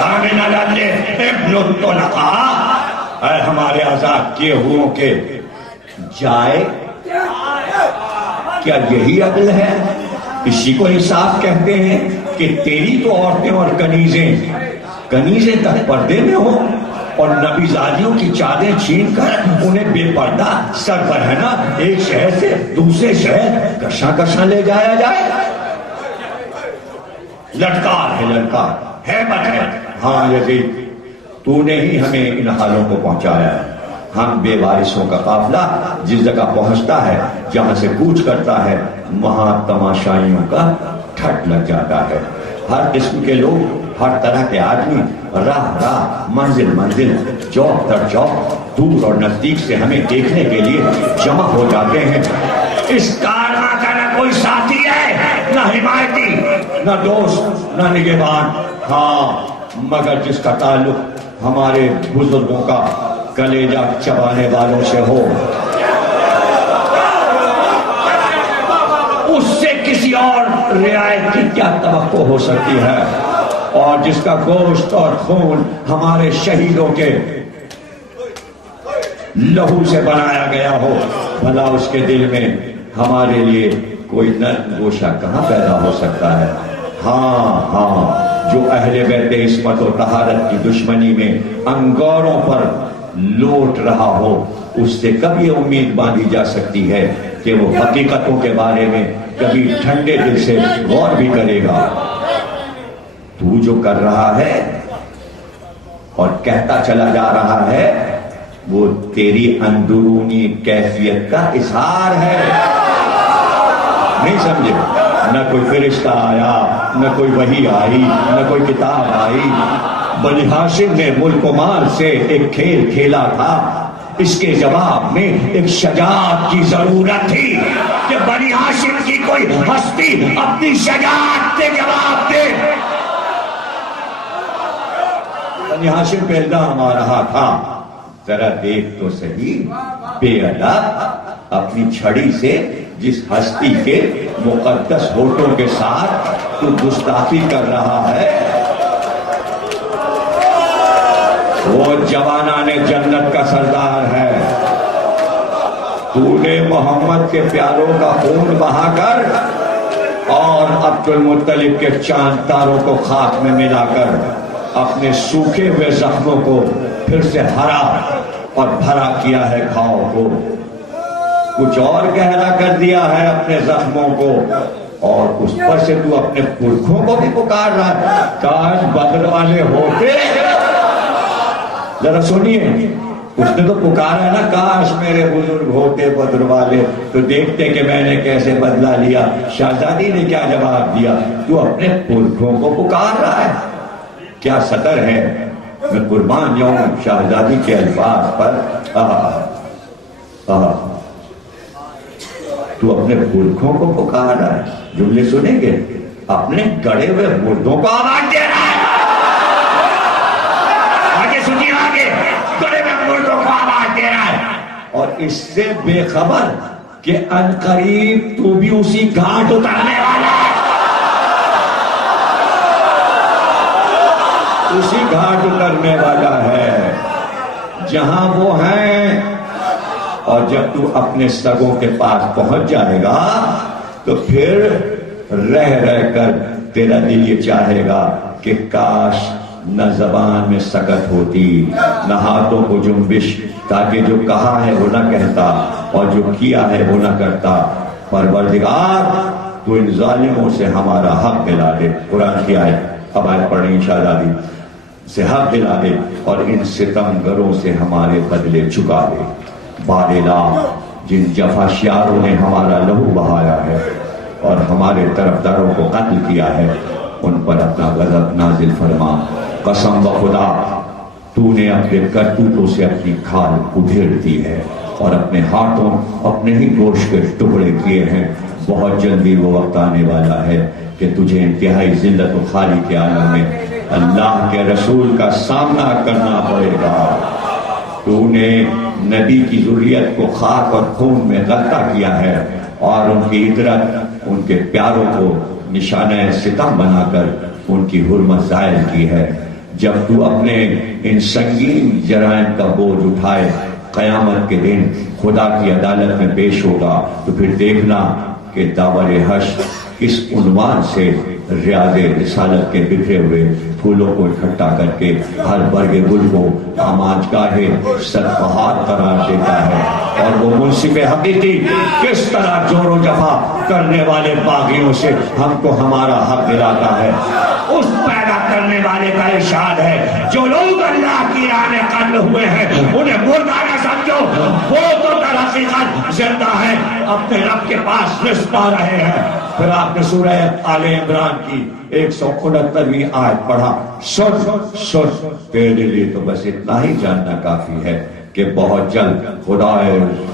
آمین العدل ابن الطلقاء. اے ہمارے آزاد کیے ہوئوں کے جائے. کیا یہی عدل ہے؟ اسی کو انصاف کہتے ہیں کہ تیری تو عورتیں اور کنیزیں تک پردے میں ہوں اور نبی زادیوں کی چادریں چھین کر انہیں بے پردہ سر پر ہے نا ایک شہر سے دوسرے شہر کشاں لے جایا جائے. لٹکار ہے مت ہے. ہاں یزید تو نے ہی ہمیں ان حالوں کو پہنچایا ہے. ہم بے وارثوں کا قافلہ جس جگہ پہنچتا ہے جہاں سے کوچ کرتا ہے وہاں تماشائیوں کا ٹھٹ لگ جاتا ہے. ہر قسم کے لوگ ہر طرح کے آدمی راہ منزل چوک در چوک دور اور نزدیک سے ہمیں دیکھنے کے لیے جمع ہو جاتے ہیں. اس کارواں کا نہ کوئی ساتھی ہے نہ حمایتی نہ دوست نہ نگہبان. ہاں مگر جس کا تعلق ہمارے بزرگوں کا کلیجہ چبانے والوں سے ہو اس سے کسی اور رعایت کی کیا توقع ہو سکتی ہے. اور جس کا گوشت اور خون ہمارے شہیدوں کے لہو سے بنایا گیا ہو بھلا اس کے دل میں ہمارے لیے کوئی نرم گوشہ کہاں پیدا ہو سکتا ہے. ہاں جو اہل بیت عصمت و طہارت کی دشمنی میں انگوروں پر لوٹ رہا ہو اس سے کب یہ امید باندھی جا سکتی ہے کہ وہ حقیقتوں کے بارے میں کبھی ٹھنڈے دل سے غور بھی کرے گا تو جو کر رہا ہے اور کہتا چلا جا رہا ہے وہ تیری اندرونی کیفیت کا اظہار ہے. نہیں سمجھے؟ نہ کوئی فرشتہ آیا، نہ کوئی وحی آئی، نہ کوئی کتاب آئی. بنی ہاشم نے ملک و مال سے ایک کھیل کھیلا تھا. اس کے جواب میں ایک شجاعت کی ضرورت تھی کہ بنی ہاشم کی کوئی ہستی اپنی شجاعت سے جواب دے. بنی ہاشم پہ الزام آ رہا تھا، ذرا دیکھ تو صحیح بے ادب اپنی چھڑی سے جس ہستی کے مقدس ہونٹوں کے ساتھ تو گستاخی کر رہا ہے وہ جوانان جنت کا سردار ہے. تو نے محمد کے پیاروں کا خون بہا کر اور عبد المطلب کے چاند تاروں کو خاک میں ملا کر اپنے سوکھے ہوئے زخموں کو پھر سے ہرا اور بھرا کیا ہے گھاؤ کو. کچھ اور گہرا کر دیا ہے اپنے زخموں کو اور اس پر سے تو اپنے پرکھوں کو بھی پکار رہا ہے. کاش بدر والے ہوتے. ذرا سنیے، اس نے تو پکارا ہے نا، کاش میرے بزرگ ہوتے بدر والے تو دیکھتے کہ میں نے کیسے بدلہ لیا. شہزادی نے کیا جواب دیا؟ تو اپنے پرکھوں کو پکار رہا ہے. کیا سطر ہے، میں قربان جاؤں شہزادی کے الفاظ پر. تو اپنے پرکھوں کو پکار رہا ہے. جملے سنیں گے، اپنے گڑے ہوئے مردوں کو آواز دے رہا ہے. آگے سنیے، آگے گڑے ہوئے مردوں کو آواز دے رہا ہے. اور اس سے بے خبر کہ عنقریب تو بھی اسی گھاٹ اترنے والا ہے. اسی گھاٹ اترنے والا ہے جہاں وہ ہیں. اور جب تو اپنے سگوں کے پاس پہنچ جائے گا تو پھر رہ رہ کر تیرا دل یہ چاہے گا کہ کاش نہ زبان میں سکت ہوتی نہ ہاتھوں کو جنبش، تاکہ جو کہا ہے وہ نہ کہتا اور جو کیا ہے وہ نہ کرتا. پروردگار تو ان ظالموں سے ہمارا حق دلا دے. قرآن کی آیت اب آیت پڑھیں انشاءاللہ سے حق دلا دے اور ان ستمگروں سے ہمارے بدلے چکا دے. بارلا جن جفا شیاروں نے ہمارا لہو بہایا ہے اور ہمارے طرفداروں کو قتل کیا ہے، ان پر اپنا غضب نازل فرما. قسم بخدا تو نے اپنے کرتوتوں سے اپنی کھال ادھیڑ دی ہے اور اپنے ہاتھوں اپنے ہی گوشت کے ٹکڑے کیے ہیں. بہت جلدی وہ وقت آنے والا ہے کہ تجھے انتہائی ذلت و خالی کے عالم میں اللہ کے رسول کا سامنا کرنا پڑے گا. تو نے نبی کی ذریت کو خاک اور خون میں غلطہ کیا ہے اور ان کی عطرت، ان کے پیاروں کو نشانہ ستم بنا کر ان کی حرمت ظاہر کی ہے. جب تو اپنے ان سنگین جرائم کا بوجھ اٹھائے قیامت کے دن خدا کی عدالت میں پیش ہوگا تو پھر دیکھنا کہ داور حشر کس عنوان سے ریاض رسالت کے بکھرے ہوئے پھولوں کو اکٹھا کر کے ہر برگ گل کو آماجگاہ صدبہار قرار دیتا ہے اور وہ منصف حقیقی کس طرح جور و جفا کرنے والے باغیوں سے ہم کو ہمارا حق دلاتا ہے. اس پیدا کرنے والے کا ارشاد ہے جو لوگ اللہ کی راہ میں قتل ہوئے ہیں انہیں مردہ نہ سمجھو، وہ تو در حقیقت زندہ ہے، اپنے رب کے پاس رزق پا رہے ہیں. پھر آپ نے سورہ آل عمران کی 169ویں آیت پڑھا. سن تیرے لیے تو بس اتنا ہی جاننا کافی ہے کہ بہت جلد خدا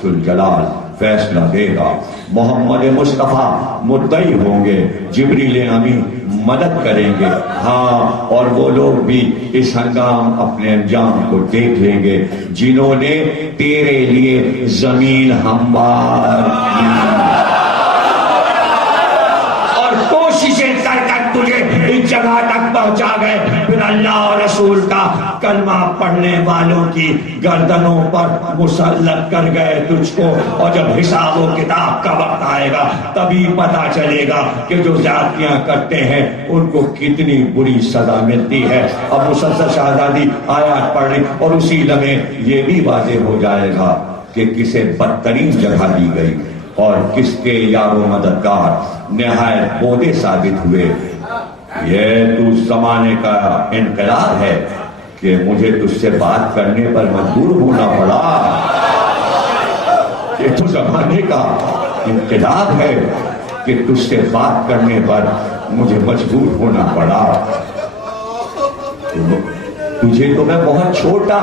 ذوالجلال فیصلہ دے گا. محمد مصطفیٰ مدعی ہوں گے، جبریل امین مدد کریں گے. ہاں، اور وہ لوگ بھی اس ہنگام اپنے انجام کو دیکھ لیں گے جنہوں نے تیرے لیے زمین ہموار کی اور کوششیں کر کر تجھے اس جگہ تک پہنچا گئے. پھر اللہ اور رسول کا کلمہ پڑھنے والوں کی گردنوں پر مسلط کر گئے تجھ کو، اور جب حساب و کتاب کا وقت آئے گا تبھی پتا چلے گا کہ جو زیادتیاں کرتے ہیں ان کو کتنی بری سزا ملتی ہے. اب مسلسل شہزادی آیات پڑھ لی اور اسی لمحے یہ بھی واضح ہو جائے گا کہ کسے بدترین جگہ دی گئی. اور کس کے یار و مددگار نہایت بودے ثابت ہوئے. یہ تو زمانے کا انقلاب ہے کہ مجھے تجھ سے بات کرنے پر مجبور ہونا پڑا. یہ تو زمانے کا انقلاب ہے کہ تجھ سے بات کرنے پر مجھے مجبور ہونا پڑا. تجھے تو میں بہت چھوٹا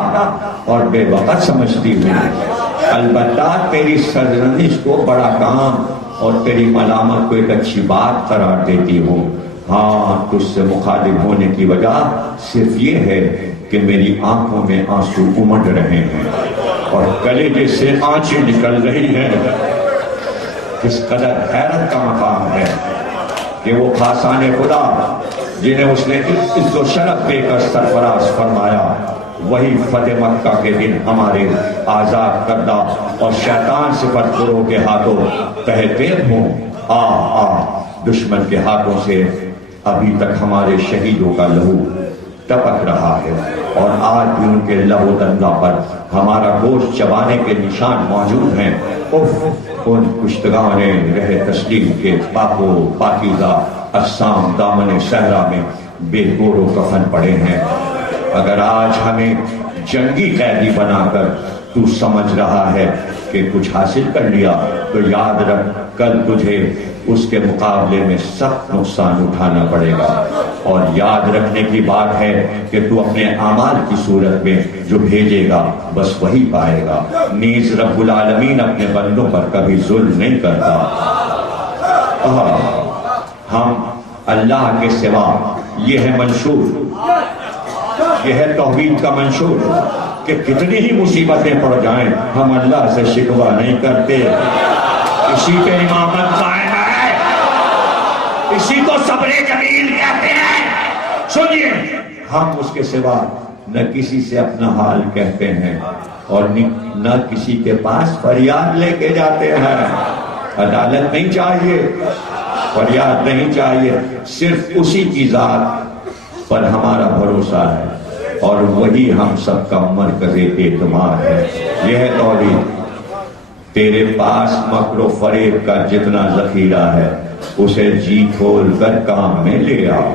اور بے وقت سمجھتی ہوں. البتہ تیری سرزنش کو بڑا کام اور تیری ملامت کو ایک اچھی بات قرار دیتی ہوں. ہاں، تجھ سے مخالف ہونے کی وجہ صرف یہ ہے کہ میری آنکھوں میں آنسو امڈ رہے ہیں اور کلیجے سے آنچیں نکل رہی ہیں. کس قدر حیرت کا مقام ہے کہ وہ خاصان خدا جنہیں اس نے عزت و شرف دے کر سرفراز فرمایا، وہی فتح مکہ کے دن ہمارے آزاد کردہ اور شیطان صفت گروہ کے ہاتھوں تہتے ہوں. دشمن کے ہاتھوں سے ابھی تک ہمارے شہیدوں کا لہو ٹپک رہا ہے اور آج بھی ان کے لہو دندہ پر ہمارا گوشت چبانے کے نشان موجود ہیں. ان کشتگان رہ تسلیم کے پاک و پاکیزہ اجسام دامن صحرا میں بے گور و کفن پڑے ہیں. اگر آج ہمیں جنگی قیدی بنا کر تو سمجھ رہا ہے کہ کچھ حاصل کر لیا، تو یاد رکھ کل تجھے اس کے مقابلے میں سخت نقصان اٹھانا پڑے گا. اور یاد رکھنے کی بات ہے کہ تو اپنے اعمال کی صورت میں جو بھیجے گا بس وہی پائے گا. نیز رب العالمین اپنے بندوں پر کبھی ظلم نہیں کرتا. ہم اللہ کے سوا، یہ ہے منشور، یہ ہے توحید کا منشور کہ کتنی ہی مصیبتیں پڑ جائیں ہم اللہ سے شکوہ نہیں کرتے. اسی پہ امامت قائم ہے، اسی کو صبر جمیل کہتے ہیں. سنیے، ہم اس کے سوا نہ کسی سے اپنا حال کہتے ہیں اور نہ کسی کے پاس فریاد لے کے جاتے ہیں. عدالت نہیں چاہیے، فریاد نہیں چاہیے، صرف اسی کی ذات پر ہمارا بھروسہ ہے اور وہی ہم سب کا مرکز اعتماد ہے. یہ ہے توحید. تیرے پاس مکر و فریب کا جتنا ذخیرہ ہے اسے جی کھول کر کام میں لے آؤ.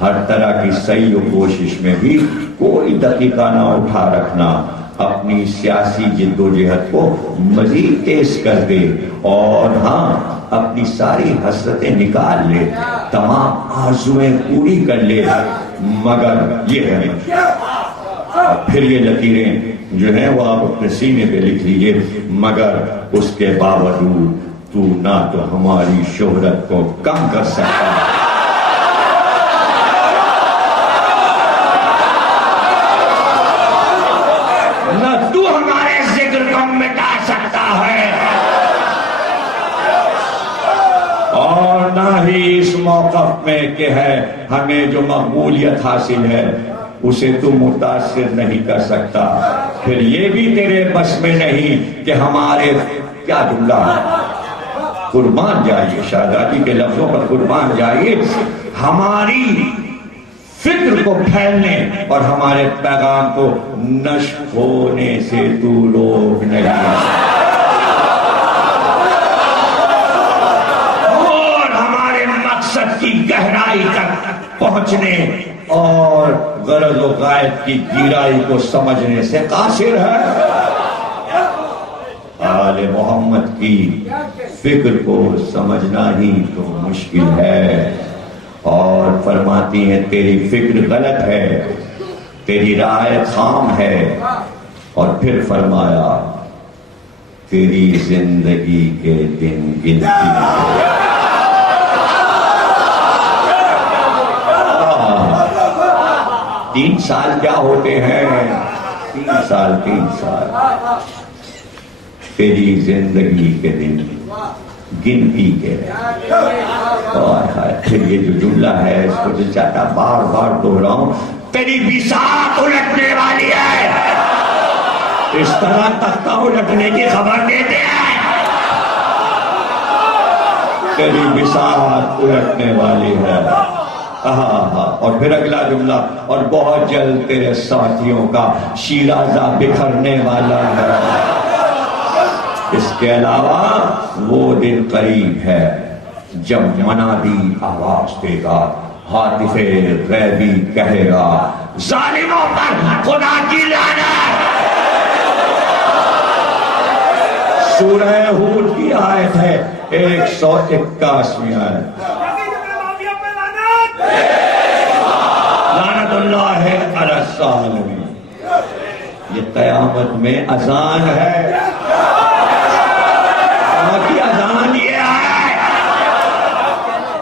ہر طرح کی صحیح و کوشش میں بھی کوئی دقیقہ نہ اٹھا رکھنا. اپنی سیاسی جد و جہد کو مزید تیز کر دے اور اپنی ساری حسرتیں نکال لے، تمام آرزویں پوری کر لے، مگر یہ ہے. پھر یہ لکیریں جو ہیں وہ آپ اپنے سینے پہ لکھ لیجئے، مگر اس کے باوجود تو نہ تو ہماری شہرت کو کم کر سکتا، نہ تو ہمارے ذکر کو مٹا سکتا ہے، اور نہ ہی اس موقف میں کہ ہے ہمیں جو مقبولیت حاصل ہے اسے تو متاثر نہیں کر سکتا. پھر یہ بھی تیرے بس میں نہیں کہ ہمارے کیا جملہ قربان جائیے، شہزادی کے لفظوں پر قربان جائیے، ہماری فکر کو پھیلنے اور ہمارے پیغام کو نشر ہونے سے تو روک نہیں اور ہمارے مقصد کی گہرائی تک پہنچنے اور غرض و غائب کی گہرائی کو سمجھنے سے قاصر ہے. آل محمد کی فکر کو سمجھنا ہی تو مشکل ہے. اور فرماتی ہیں تیری فکر غلط ہے، تیری رائے خام ہے. اور پھر فرمایا تیری زندگی کے دن گنتی ہے. 3 سال کیا ہوتے ہیں، 3 سال تیری زندگی کے دن گنتی کے. اور پھر یہ جو جملہ ہے اس کو دل چاہتا بار بار دہراؤں، تیری بساط الٹنے والی ہے. اس طرح تختہ الٹنے کی خبر دیتے ہیں، تیری بساط الٹنے والی ہے. اور پھر اگلا جملہ، اور بہت جلد تیرے ساتھیوں کا شیرازہ بکھرنے والا ہے. اس کے علاوہ وہ دن قریب ہے جب منادی آواز دے گا، ہاتف غیبی کہے گا ظالموں پر خدا کی لعنت۔ سورہ ہود کی آیت ہے 181ویں آیت۔ لعنت اللہ علی الظالمین۔ یہ قیامت میں اذان ہے، کی اذان یہ ہے،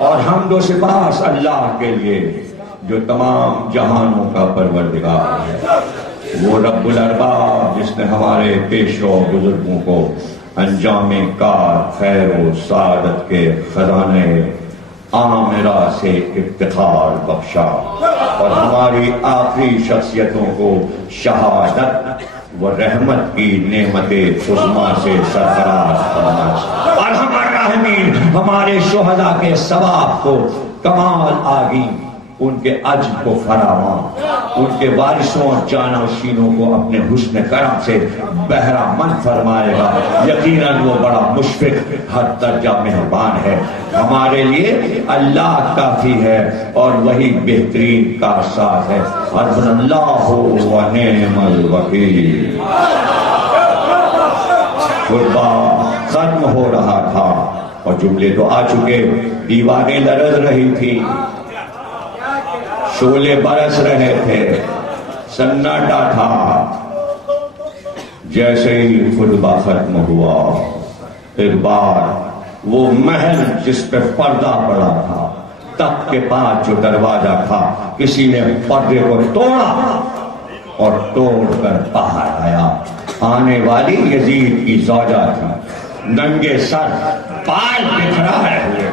اور حمد و سپاس اللہ کے لیے جو تمام جہانوں کا پروردگار ہے، وہ رب الارباب جس نے ہمارے پیشوا بزرگوں کو انجام کار خیر و سعادت کے خزانے عامرہ سے افتخار بخشا، اور ہماری آخری شخصیتوں کو شہادت و رحمت کی نعمت عظمیٰ سے سرفراز فرمایا، اور ہمارے راحمین ہمارے شہداء کے ثواب کو کمال آگی، ان کے اجر کو فراواں، ان کے وارثوں اور جانشینوں کو اپنے حسن کرم سے بہرہ مند فرمائے گا۔ یقیناً وہ بڑا مشفق ہر درجہ مہربان ہے۔ ہمارے لیے اللہ کافی ہے اور وہی بہترین کارساز ہے۔ حسبنا اللہ و نعم الوکیل۔ خطبہ ختم ہو رہا تھا اور جملے تو آ چکے، دیواریں لرز رہی تھی، شعلے برس رہے تھے، سناٹا تھا۔ جیسے ہی خطبہ ختم ہوا، ایک بار وہ محل جس پہ پردہ پڑا تھا، تخت کے پاس جو دروازہ تھا، کسی نے پردے کو توڑا اور توڑ کر باہر آیا۔ آنے والی یزید کی زوجہ تھی، ننگے سر، بال بکھرائے ہوئے،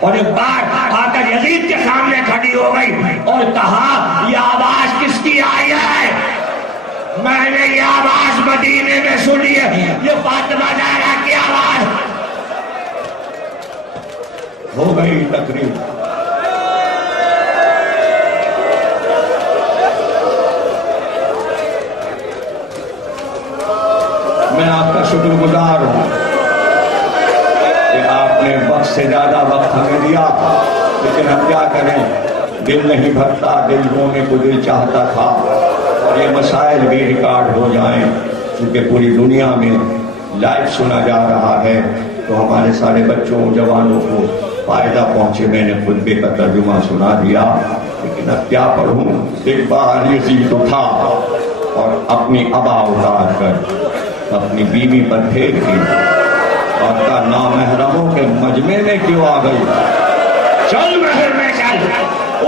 اور ایک بار آ کر یزید کے سامنے کھڑی ہو گئی اور کہا یہ آواز کس کی آئی ہے؟ میں نے یہ آواز مدینے میں سنی ہے، یہ فاطمہ زہرا کی آواز۔ ہو گئی تقریر۔ میں آپ کا شکر گزار ہوں کہ آپ نے وقت سے زیادہ وقت ہمیں دیا، لیکن ہم کیا کریں، دل نہیں بھرتا، دل ہونے کو دل چاہتا تھا، اور یہ مسائل بھی ریکارڈ ہو جائیں، کیونکہ پوری دنیا میں لائیو سنا جا رہا ہے، تو ہمارے سارے بچوں جوانوں کو فائدہ پہنچے۔ میں نے خطبے کا ترجمہ سنا دیا، لیکن اب کیا پڑھوں۔ ایک بار یزید اٹھا اور اپنی عبا اتار کر اپنی بیوی پر پھینک دی اور کہا نامحرموں کے مجمع میں کیوں آ گئی؟ چل محل میں چل۔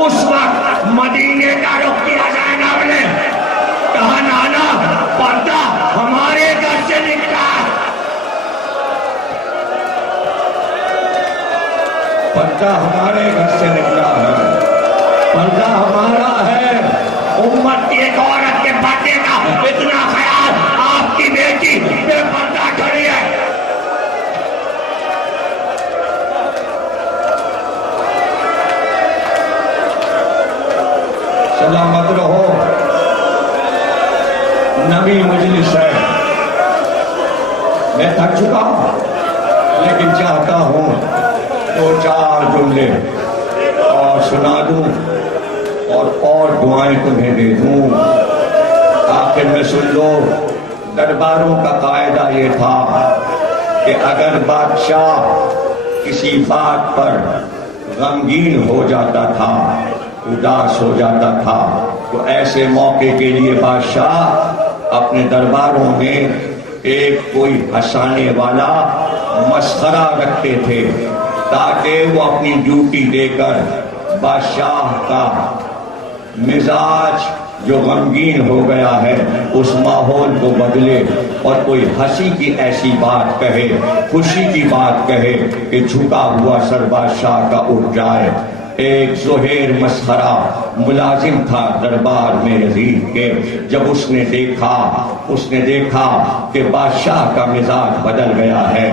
اس وقت مدینے کا رخ کیا زینب نے، کہا نانا پردہ ہمارے گھر سے نکلا، پردہ ہمارے گھر سے نکلا ہے، پردہ ہمارا ہے۔ امت کی ایک عورت کے پردے کا اتنا خیال، آپ کی بیٹی بے پردہ کھڑی ہے۔ سلامت رہو، نبی مجلس ہے، میں تھک چکا ہوں، لیکن چاہتا ہوں دو چار جملے اور سنا دوں اور دعائیں تمہیں دے دوں۔ آخر میں سن لو، درباروں کا قاعدہ یہ تھا کہ اگر بادشاہ کسی بات پر غمگین ہو جاتا تھا، اداس ہو جاتا تھا، تو ایسے موقع کے لیے بادشاہ اپنے درباروں میں ایک کوئی ہنسانے والا مسخرہ رکھتے تھے، تاکہ وہ اپنی ڈیوٹی دے کر بادشاہ کا مزاج جو غمگین ہو گیا ہے اس ماحول کو بدلے اور کوئی ہنسی کی ایسی بات کہے، خوشی کی بات کہے کہ جھکا ہوا سر بادشاہ کا اٹھ جائے۔ ایک زہیر مسخرہ ملازم تھا دربار میں یزید کے، جب اس نے دیکھا کہ بادشاہ کا مزاج بدل گیا ہے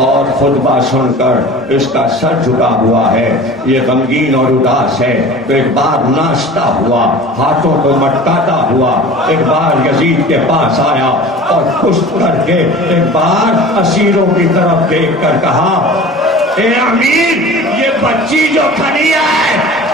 اور خطبہ سن کر اس کا سر جھکا ہوا ہے، یہ غمگین اور اداس ہے، تو ایک بار ناشتا ہوا، ہاتھوں کو مٹکاتا ہوا ایک بار یزید کے پاس آیا، اور پشت کر کے ایک بار اسیروں کی طرف دیکھ کر کہا اے امیر یہ بچی جو کھڑی ہے